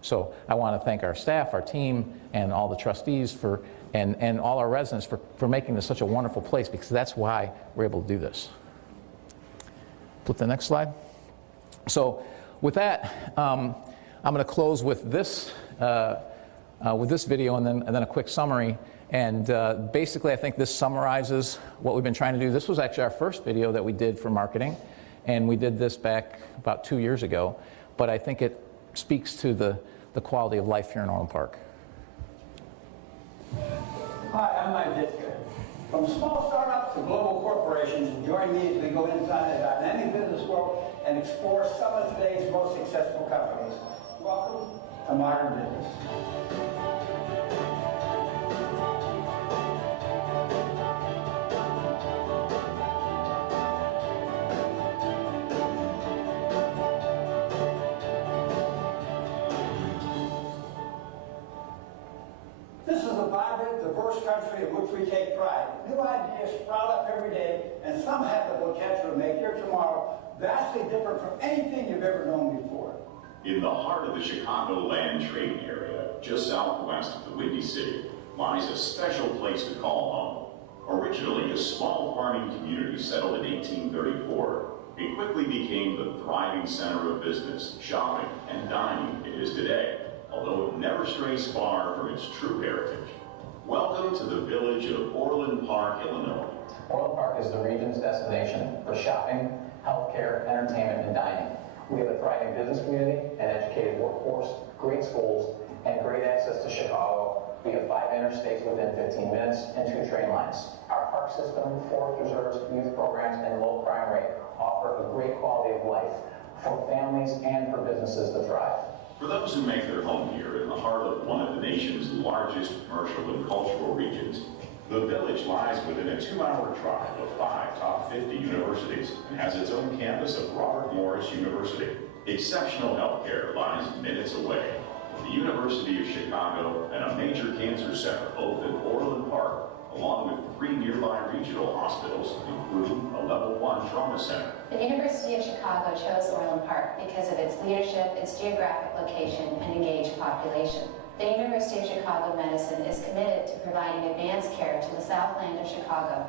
So I want to thank our staff, our team, and all the trustees for and all our residents for making this such a wonderful place, because that's why we're able to do this. Flip the next slide. So with that, I'm going to close with this video and then a quick summary. And basically, I think this summarizes what we've been trying to do. This was actually our first video that we did for marketing, and we did this back about 2 years ago. But I think it speaks to the quality of life here in Orland Park. Hi, I'm Mike Ditka. From small startups to global corporations, join me as we go inside the dynamic business world and explore some of today's most successful companies. Welcome to Modern Business. This is a vibrant, diverse country in which we take pride. New ideas sprout up every day, and some have the potential to make your tomorrow vastly different from anything you've ever known before. In the heart of the Chicagoland trading area, just southwest of the Windy City, lies a special place to call home. Originally a small farming community settled in 1834, it quickly became the thriving center of business, shopping, and dining it is today, although it never strays far from its true heritage. Welcome to the village of Orland Park, Illinois. Orland Park is the region's destination for shopping, healthcare, entertainment, and dining. We have a thriving business community, an educated workforce, great schools, and great access to Chicago. We have 5 interstates within 15 minutes and 2 train lines. Our park system, forest reserves, youth programs, and low crime rate offer a great quality of life for families and for businesses to thrive. For those who make their home here in the heart of one of the nation's largest commercial and cultural regions, the village lies within a 2-hour drive of 5 top 50 universities and has its own campus of Robert Morris University. Exceptional healthcare lies minutes away. The University of Chicago and a major cancer center, both in Orland Park, along with 3 nearby regional hospitals, including a level 1 trauma center. The University of Chicago chose Orland Park because of its leadership, its geographic location, and engaged population. The University of Chicago Medicine is committed to providing advanced care to the Southland of Chicago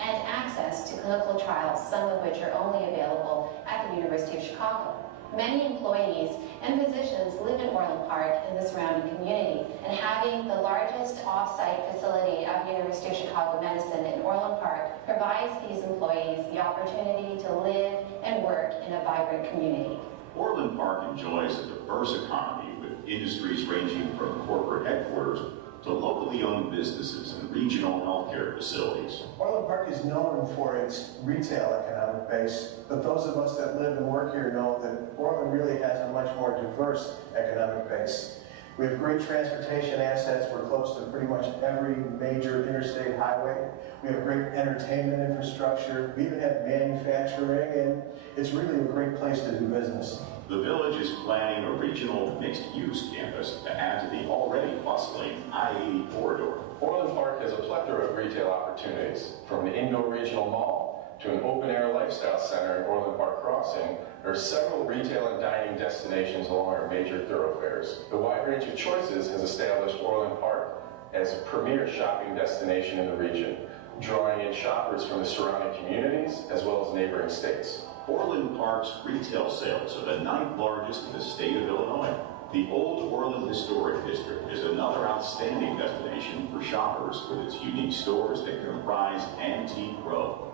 and access to clinical trials, some of which are only available at the University of Chicago. Many employees and physicians live in Orland Park and the surrounding community, and having the largest off-site facility of University of Chicago Medicine in Orland Park provides these employees the opportunity to live and work in a vibrant community. Orland Park enjoys a diverse economy with industries ranging from corporate headquarters to locally owned businesses and regional healthcare facilities. Orland Park is known for its retail economic base, but those of us that live and work here know that Orland really has a much more diverse economic base. We have great transportation assets. We're close to pretty much every major interstate highway. We have great entertainment infrastructure. We even have manufacturing, and it's really a great place to do business. The village is planning a regional mixed-use campus to add to the already bustling I-80 corridor. Orland Park has a plethora of retail opportunities, from the Indo Regional Mall to an open-air lifestyle center in Orland Park Crossing. There are several retail and dining destinations along our major thoroughfares. The wide range of choices has established Orland Park as a premier shopping destination in the region, drawing in shoppers from the surrounding communities as well as neighboring states. Orland Park's retail sales are the 9th largest in the state of Illinois. The Old Orland Historic District is another outstanding destination for shoppers with its unique stores that comprise Antique Row.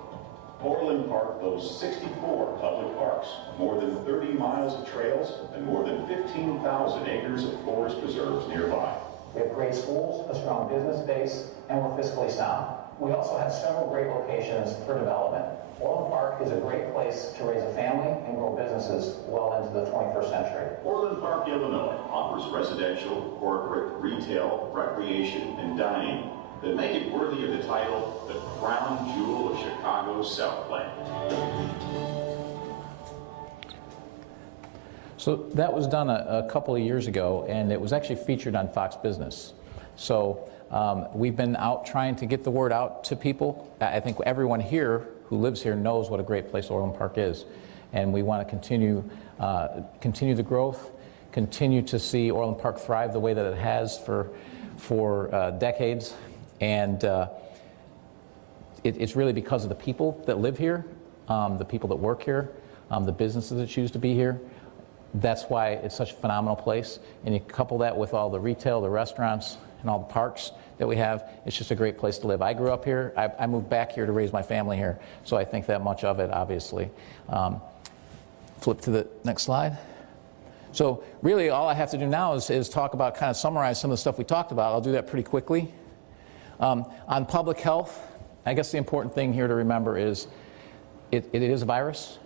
Orland Park boasts 64 public parks, more than 30 miles of trails, and more than 15,000 acres of forest preserves nearby. We have great schools, a strong business base, and we're fiscally sound. We also have several great locations for development. Orland Park is a great place to raise a family and grow businesses well into the 21st century. Orland Park, Illinois offers residential, corporate, retail, recreation, and dining that make it worthy of the title, the crown jewel of Chicago's Southland. So that was done a couple of years ago, and it was actually featured on Fox Business. So we've been out trying to get the word out to people. I think everyone here who lives here knows what a great place Orland Park is, and we want to continue the growth, continue to see Orland Park thrive the way that it has for decades, And it's really because of the people that live here, the people that work here, the businesses that choose to be here. That's why it's such a phenomenal place. And you couple that with all the retail, the restaurants, and all the parks that we have, it's just a great place to live. I grew up here. I moved back here to raise my family here, so I think that much of it, obviously. Flip to the next slide. So really all I have to do now is talk about, kind of summarize some of the stuff we talked about. I'll do that pretty quickly. On public health, I guess the important thing here to remember is it is a virus.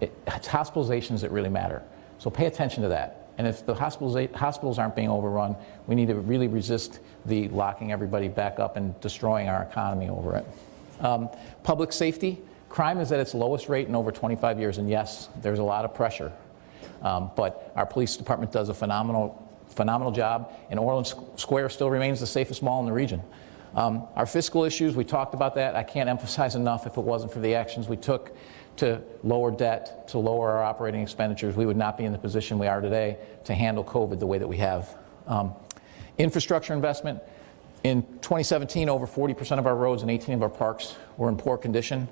It's hospitalizations that really matter. So pay attention to that. And if the hospitals aren't being overrun, we need to really resist the locking everybody back up and destroying our economy over it. Public safety, crime is at its lowest rate in over 25 years, and yes, there's a lot of pressure. But our police department does a phenomenal job, and Orland Square still remains the safest mall in the region. Our fiscal issues, we talked about that. I can't emphasize enough, if it wasn't for the actions we took to lower debt, to lower our operating expenditures, we would not be in the position we are today to handle COVID the way that we have. Infrastructure investment, in 2017, over 40% of our roads and 18 of our parks were in poor condition.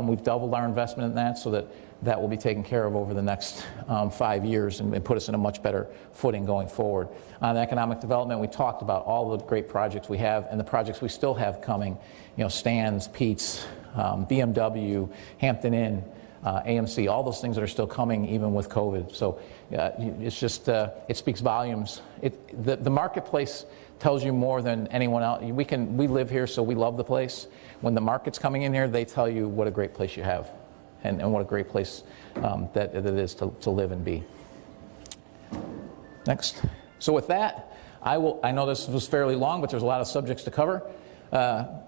We've doubled our investment in that, so that will be taken care of over the next 5 years and put us in a much better footing going forward. On economic development, we talked about all the great projects we have and the projects we still have coming. You know, Stan's, Pete's, BMW, Hampton Inn, AMC, all those things that are still coming even with COVID. So it's just, it speaks volumes. The marketplace tells you more than anyone else. We live here, so we love the place. When the market's coming in here, they tell you what a great place you have and what a great place that it is to live and be. Next. So with that, I know this was fairly long, but there's a lot of subjects to cover.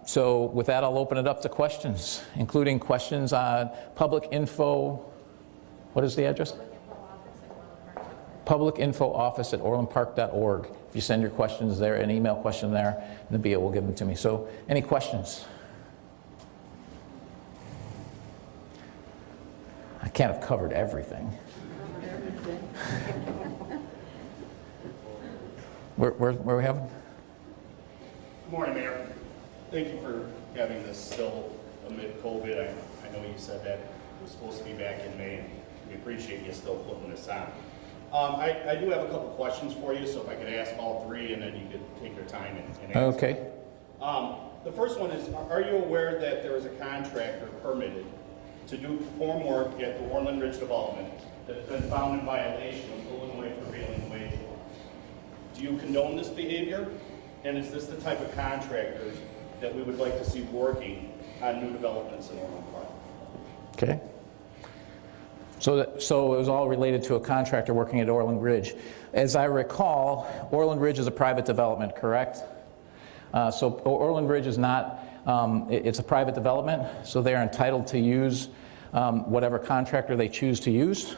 So with that, I'll open it up to questions, including questions on public info. What is the address? Public info office at orlandpark.org. If you send your questions there, an email question there, Nabia will give them to me. So any questions? I can't have covered everything. Where we having? Good morning, Mayor. Thank you for having this still amid COVID. I know you said that it was supposed to be back in May, and we appreciate you still putting this on. I do have a couple questions for you, so if I could ask all three, and then you could take your time and answer. Okay. The first one is, are you aware that there is a contractor permitted to perform work at the Orland Ridge development that's been found in violation of Illinois prevailing wage laws? Do you condone this behavior? And is this the type of contractors that we would like to see working on new developments in Orland Park? Okay. So it was all related to a contractor working at Orland Ridge. As I recall, Orland Ridge is a private development, correct? So Orland Ridge is not, it's a private development, so they're entitled to use whatever contractor they choose to use.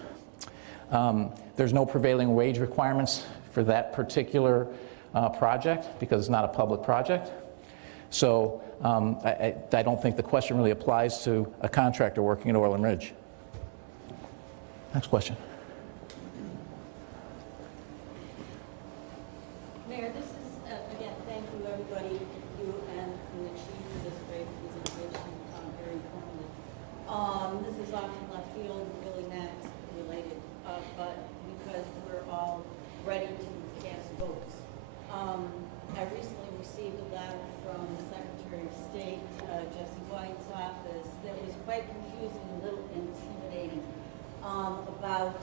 There's no prevailing wage requirements for that particular project because it's not a public project. So I don't think the question really applies to a contractor working at Orland Ridge. Next question. Mayor, this is, again, thank you everybody, you and the chief for this great presentation, very informative. This is off from left field, really not related, but because we're all ready to cast votes. I recently received a letter from the Secretary of State, Jesse White's office, that was quite confusing, a little intimidating, about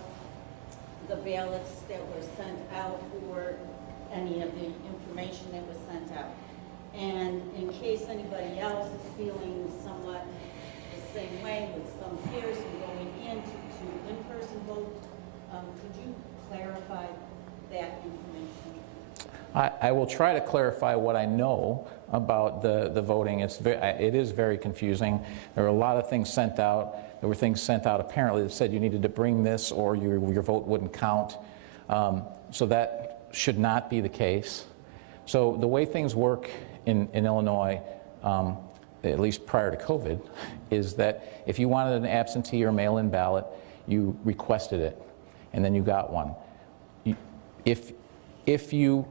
the ballots that were sent out or any of the information that was sent out. And in case anybody else is feeling somewhat the same way with some fears of going into in-person vote, could you clarify that information? I will try to clarify what I know about the voting. It is very confusing. There are a lot of things sent out. There were things sent out apparently that said you needed to bring this or your vote wouldn't count. So that should not be the case. So the way things work in Illinois, at least prior to COVID, is that if you wanted an absentee or mail-in ballot, you requested it, and then you got one. If you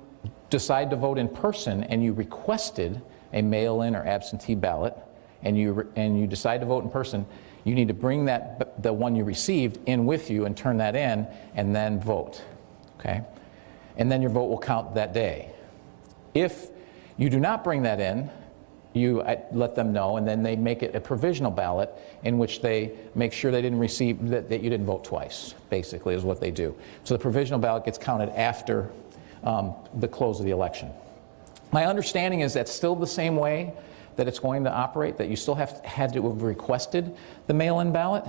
decide to vote in person and you requested a mail-in or absentee ballot, and you decide to vote in person, you need to bring the one you received in with you and turn that in, and then vote. Okay? And then your vote will count that day. If you do not bring that in, you let them know, and then they make it a provisional ballot in which they make sure they didn't receive, that you didn't vote twice, basically, is what they do. So the provisional ballot gets counted after the close of the election. My understanding is that's still the same way that it's going to operate, that you still had to have requested the mail-in ballot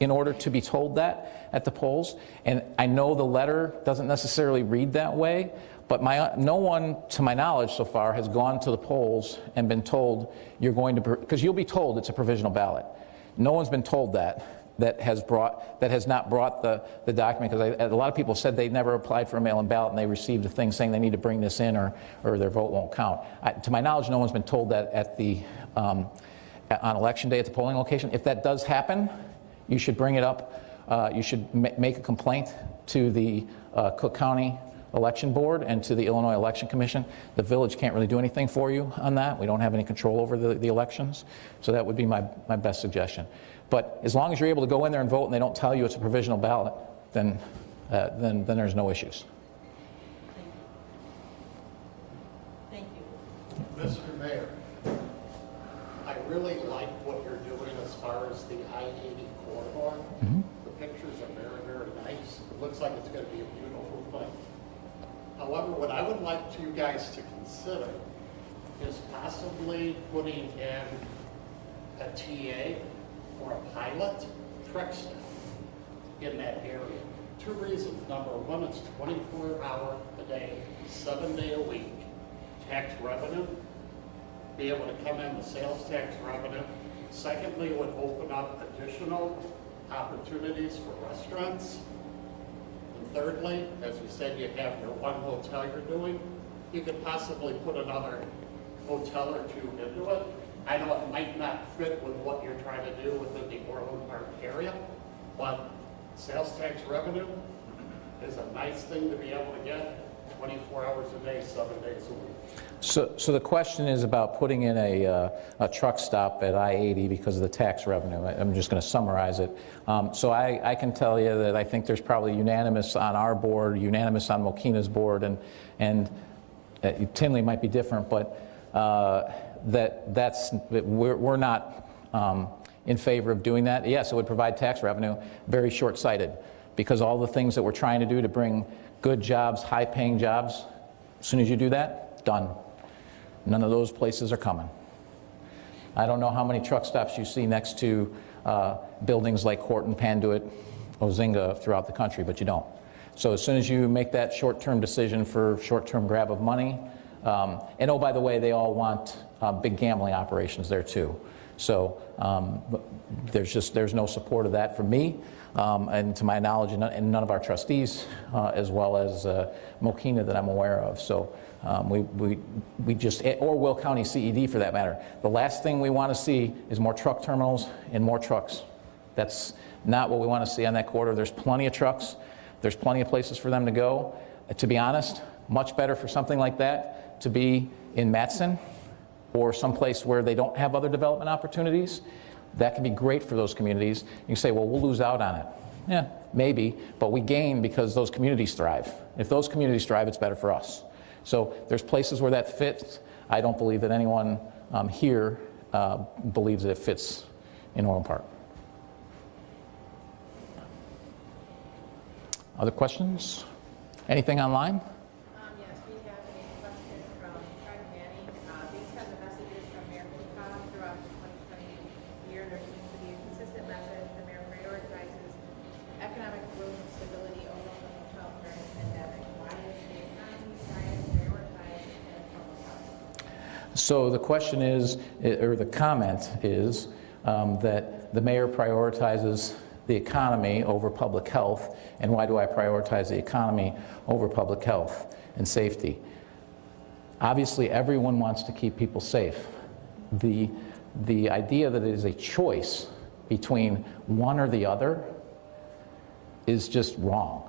in order to be told that at the polls. And I know the letter doesn't necessarily read that way, but no one, to my knowledge so far, has gone to the polls and been told you're going to, because you'll be told it's a provisional ballot. No one's been told that has not brought the document, because a lot of people said they never applied for a mail-in ballot and they received a thing saying they need to bring this in or their vote won't count. To my knowledge, no one's been told that on election day at the polling location. If that does happen, you should bring it up. You should make a complaint to the Cook County Election Board and to the Illinois Election Commission. The village can't really do anything for you on that. We don't have any control over the elections. So that would be my best suggestion. But as long as you're able to go in there and vote and they don't tell you it's a provisional ballot, then there's no issues. Thank you. Mr. Mayor, I really like what you're doing as far as the I-80 corridor. The pictures are very, very nice. It looks like it's going to be a beautiful thing. However, what I would like you guys to consider is possibly putting in a TA or a pilot truck stop in that area. Two reasons. Number one, it's 24 hours a day, 7 days a week, tax revenue, be able to come in the sales tax revenue. Secondly, it would open up additional opportunities for restaurants. And thirdly, as you said, you have your one hotel you're doing, you could possibly put another hotel or two into it. I know it might not fit with what you're trying to do within the Orland Park area, but sales tax revenue is a nice thing to be able to get 24 hours a day, 7 days a week. So the question is about putting in a truck stop at I-80 because of the tax revenue. I'm just going to summarize it. So I can tell you that I think there's probably unanimous on our board, unanimous on Mokina's board, and Tinley might be different, but we're not in favor of doing that. Yes, it would provide tax revenue, very short-sighted, because all the things that we're trying to do to bring good jobs, high-paying jobs, as soon as you do that, done. None of those places are coming. I don't know how many truck stops you see next to buildings like Horton, Panduit, Ozinga throughout the country, but you don't. So as soon as you make that short-term decision for short-term grab of money, and oh, by the way, they all want big gambling operations there too. So there's no support of that from me, and to my knowledge, and none of our trustees, as well as Mokina that I'm aware of. So we just, or Will County CED for that matter. The last thing we want to see is more truck terminals and more trucks. That's not what we want to see on that corridor. There's plenty of trucks. There's plenty of places for them to go. To be honest, much better for something like that to be in Matson or someplace where they don't have other development opportunities. That can be great for those communities. You can say, well, we'll lose out on it. Yeah, maybe, but we gain because those communities thrive. If those communities thrive, it's better for us. So there's places where that fits. I don't believe that anyone here believes that it fits in Orland Park. Other questions? Anything online? Yes, we have a question from Craig Manning. Based on the messages from Mayor Kukoc throughout the 2020 year, there seems to be a consistent message. The mayor prioritizes economic growth and stability over public health during the pandemic. Why is the economy science prioritized in public health? So the question is, or the comment is, that the mayor prioritizes the economy over public health, and why do I prioritize the economy over public health and safety? Obviously, everyone wants to keep people safe. The idea that it is a choice between one or the other is just wrong.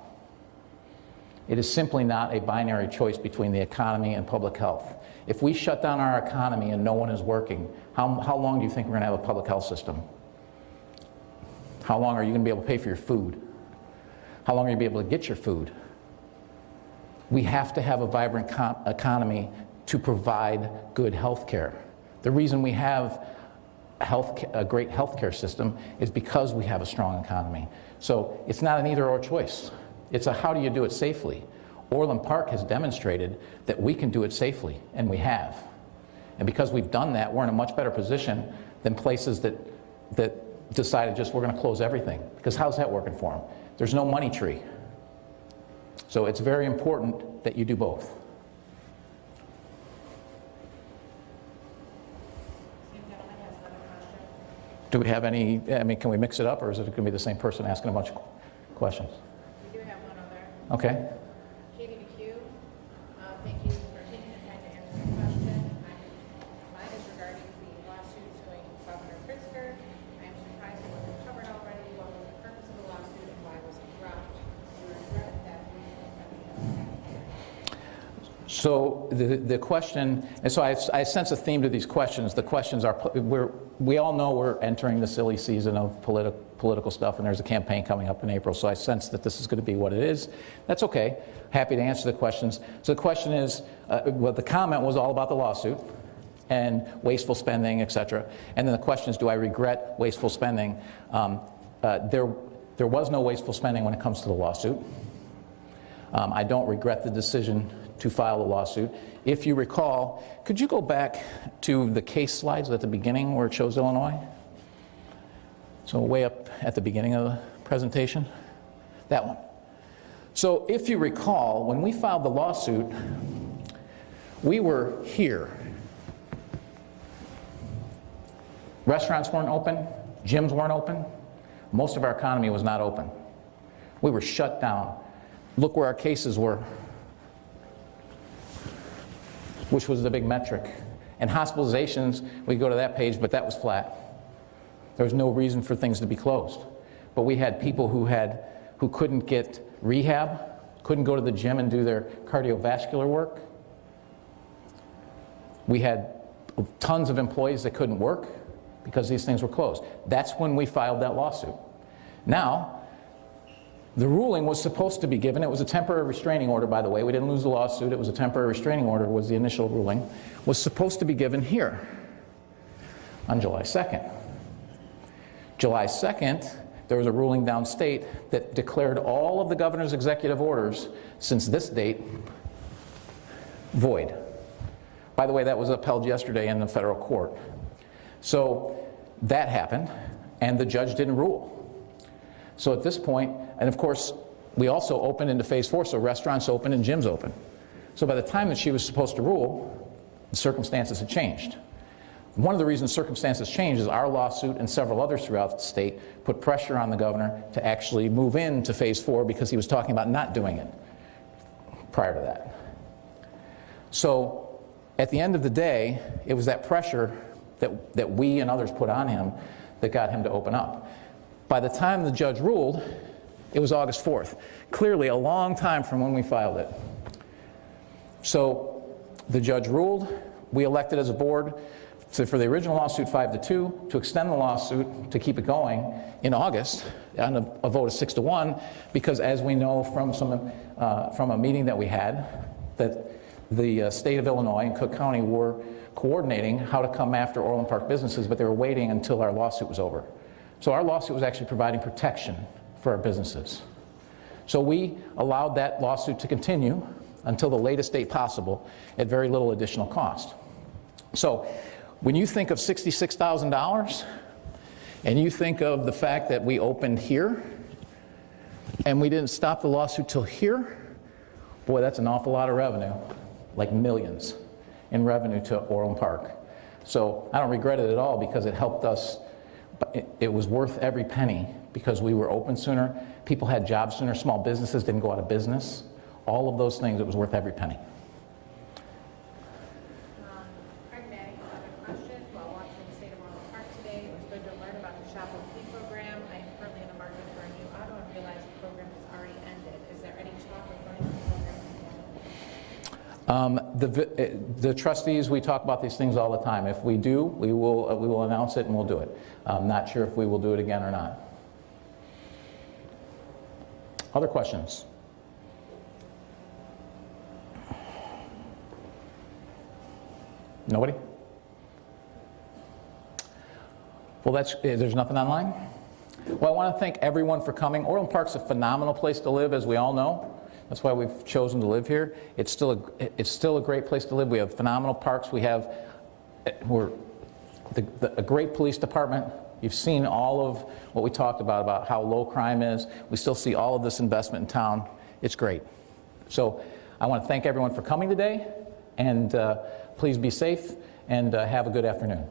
It is simply not a binary choice between the economy and public health. If we shut down our economy and no one is working, how long do you think we're going to have a public health system? How long are you going to be able to pay for your food? How long are you going to be able to get your food? We have to have a vibrant economy to provide good health care. The reason we have a great health care system is because we have a strong economy. So it's not an either-or choice. It's a how do you do it safely. Orland Park has demonstrated that we can do it safely, and we have. And because we've done that, we're in a much better position than places that decided just we're going to close everything. Because how's that working for them? There's no money tree. So it's very important that you do both. Do we have any, I mean, can we mix it up, or is it going to be the same person asking a bunch of questions? We do have one other. Okay. Katie McHugh, thank you for taking the time to answer the question. Mine is regarding the lawsuit suing Governor Pritzker. I am surprised it wasn't covered already. What was the purpose of the lawsuit and why was it dropped? We regret that we So the question, and so I sense a theme to these questions. The questions are, we all know we're entering the silly season of political stuff, and there's a campaign coming up in April, so I sense that this is going to be what it is. That's okay. Happy to answer the questions. So the question is, well, the comment was all about the lawsuit and wasteful spending, et cetera. And then the question is, do I regret wasteful spending? There was no wasteful spending when it comes to the lawsuit. I don't regret the decision to file a lawsuit. If you recall, could you go back to the case slides at the beginning where it shows Illinois? So way up at the beginning of the presentation. That one. So if you recall, when we filed the lawsuit, we were here. Restaurants weren't open, gyms weren't open, most of our economy was not open. We were shut down. Look where our cases were, which was the big metric. And hospitalizations, we go to that page, but that was flat. There was no reason for things to be closed. But we had people who couldn't get rehab, couldn't go to the gym and do their cardiovascular work. We had tons of employees that couldn't work because these things were closed. That's when we filed that lawsuit. Now, the ruling was supposed to be given. It was a temporary restraining order, by the way. We didn't lose the lawsuit. It was a temporary restraining order, was the initial ruling. Was supposed to be given here on July 2nd. July 2nd, there was a ruling downstate that declared all of the governor's executive orders since this date void. By the way, that was upheld yesterday in the federal court. So that happened, and the judge didn't rule. So at this point, and of course, we also opened into phase 4, so restaurants open and gyms open. So by the time that she was supposed to rule, the circumstances had changed. One of the reasons circumstances changed is our lawsuit and several others throughout the state put pressure on the governor to actually move into phase 4 because he was talking about not doing it prior to that. So at the end of the day, it was that pressure that we and others put on him that got him to open up. By the time the judge ruled, it was August 4th. Clearly a long time from when we filed it. So the judge ruled. We elected as a board for the original lawsuit 5-2 to extend the lawsuit to keep it going in August on a vote of 6-1, because as we know from a meeting that we had, that the state of Illinois and Cook County were coordinating how to come after Orland Park businesses, but they were waiting until our lawsuit was over. So our lawsuit was actually providing protection for our businesses. So we allowed that lawsuit to continue until the latest date possible at very little additional cost. So when you think of $66,000 and you think of the fact that we opened here and we didn't stop the lawsuit till here, boy, that's an awful lot of revenue, like millions in revenue to Orland Park. So I don't regret it at all because it helped us. But it was worth every penny because we were open sooner, people had jobs sooner, small businesses didn't go out of business. All of those things, it was worth every penny. Pragmatic other question. While watching the state of Orland Park today, it was good to learn about the Shop with Me program. I am currently in the market for a new auto and realized the program has already ended. Is there any talk of running the program The trustees, we talk about these things all the time. If we do, we will announce it and we'll do it. I'm not sure if we will do it again or not. Other questions? Nobody? Well, there's nothing online? Well, I want to thank everyone for coming. Orland Park's a phenomenal place to live, as we all know. That's why we've chosen to live here. It's still a great place to live. We have phenomenal parks. We're a great police department. You've seen all of what we talked about how low crime is. We still see all of this investment in town. It's great. So I want to thank everyone for coming today, and please be safe and have a good afternoon.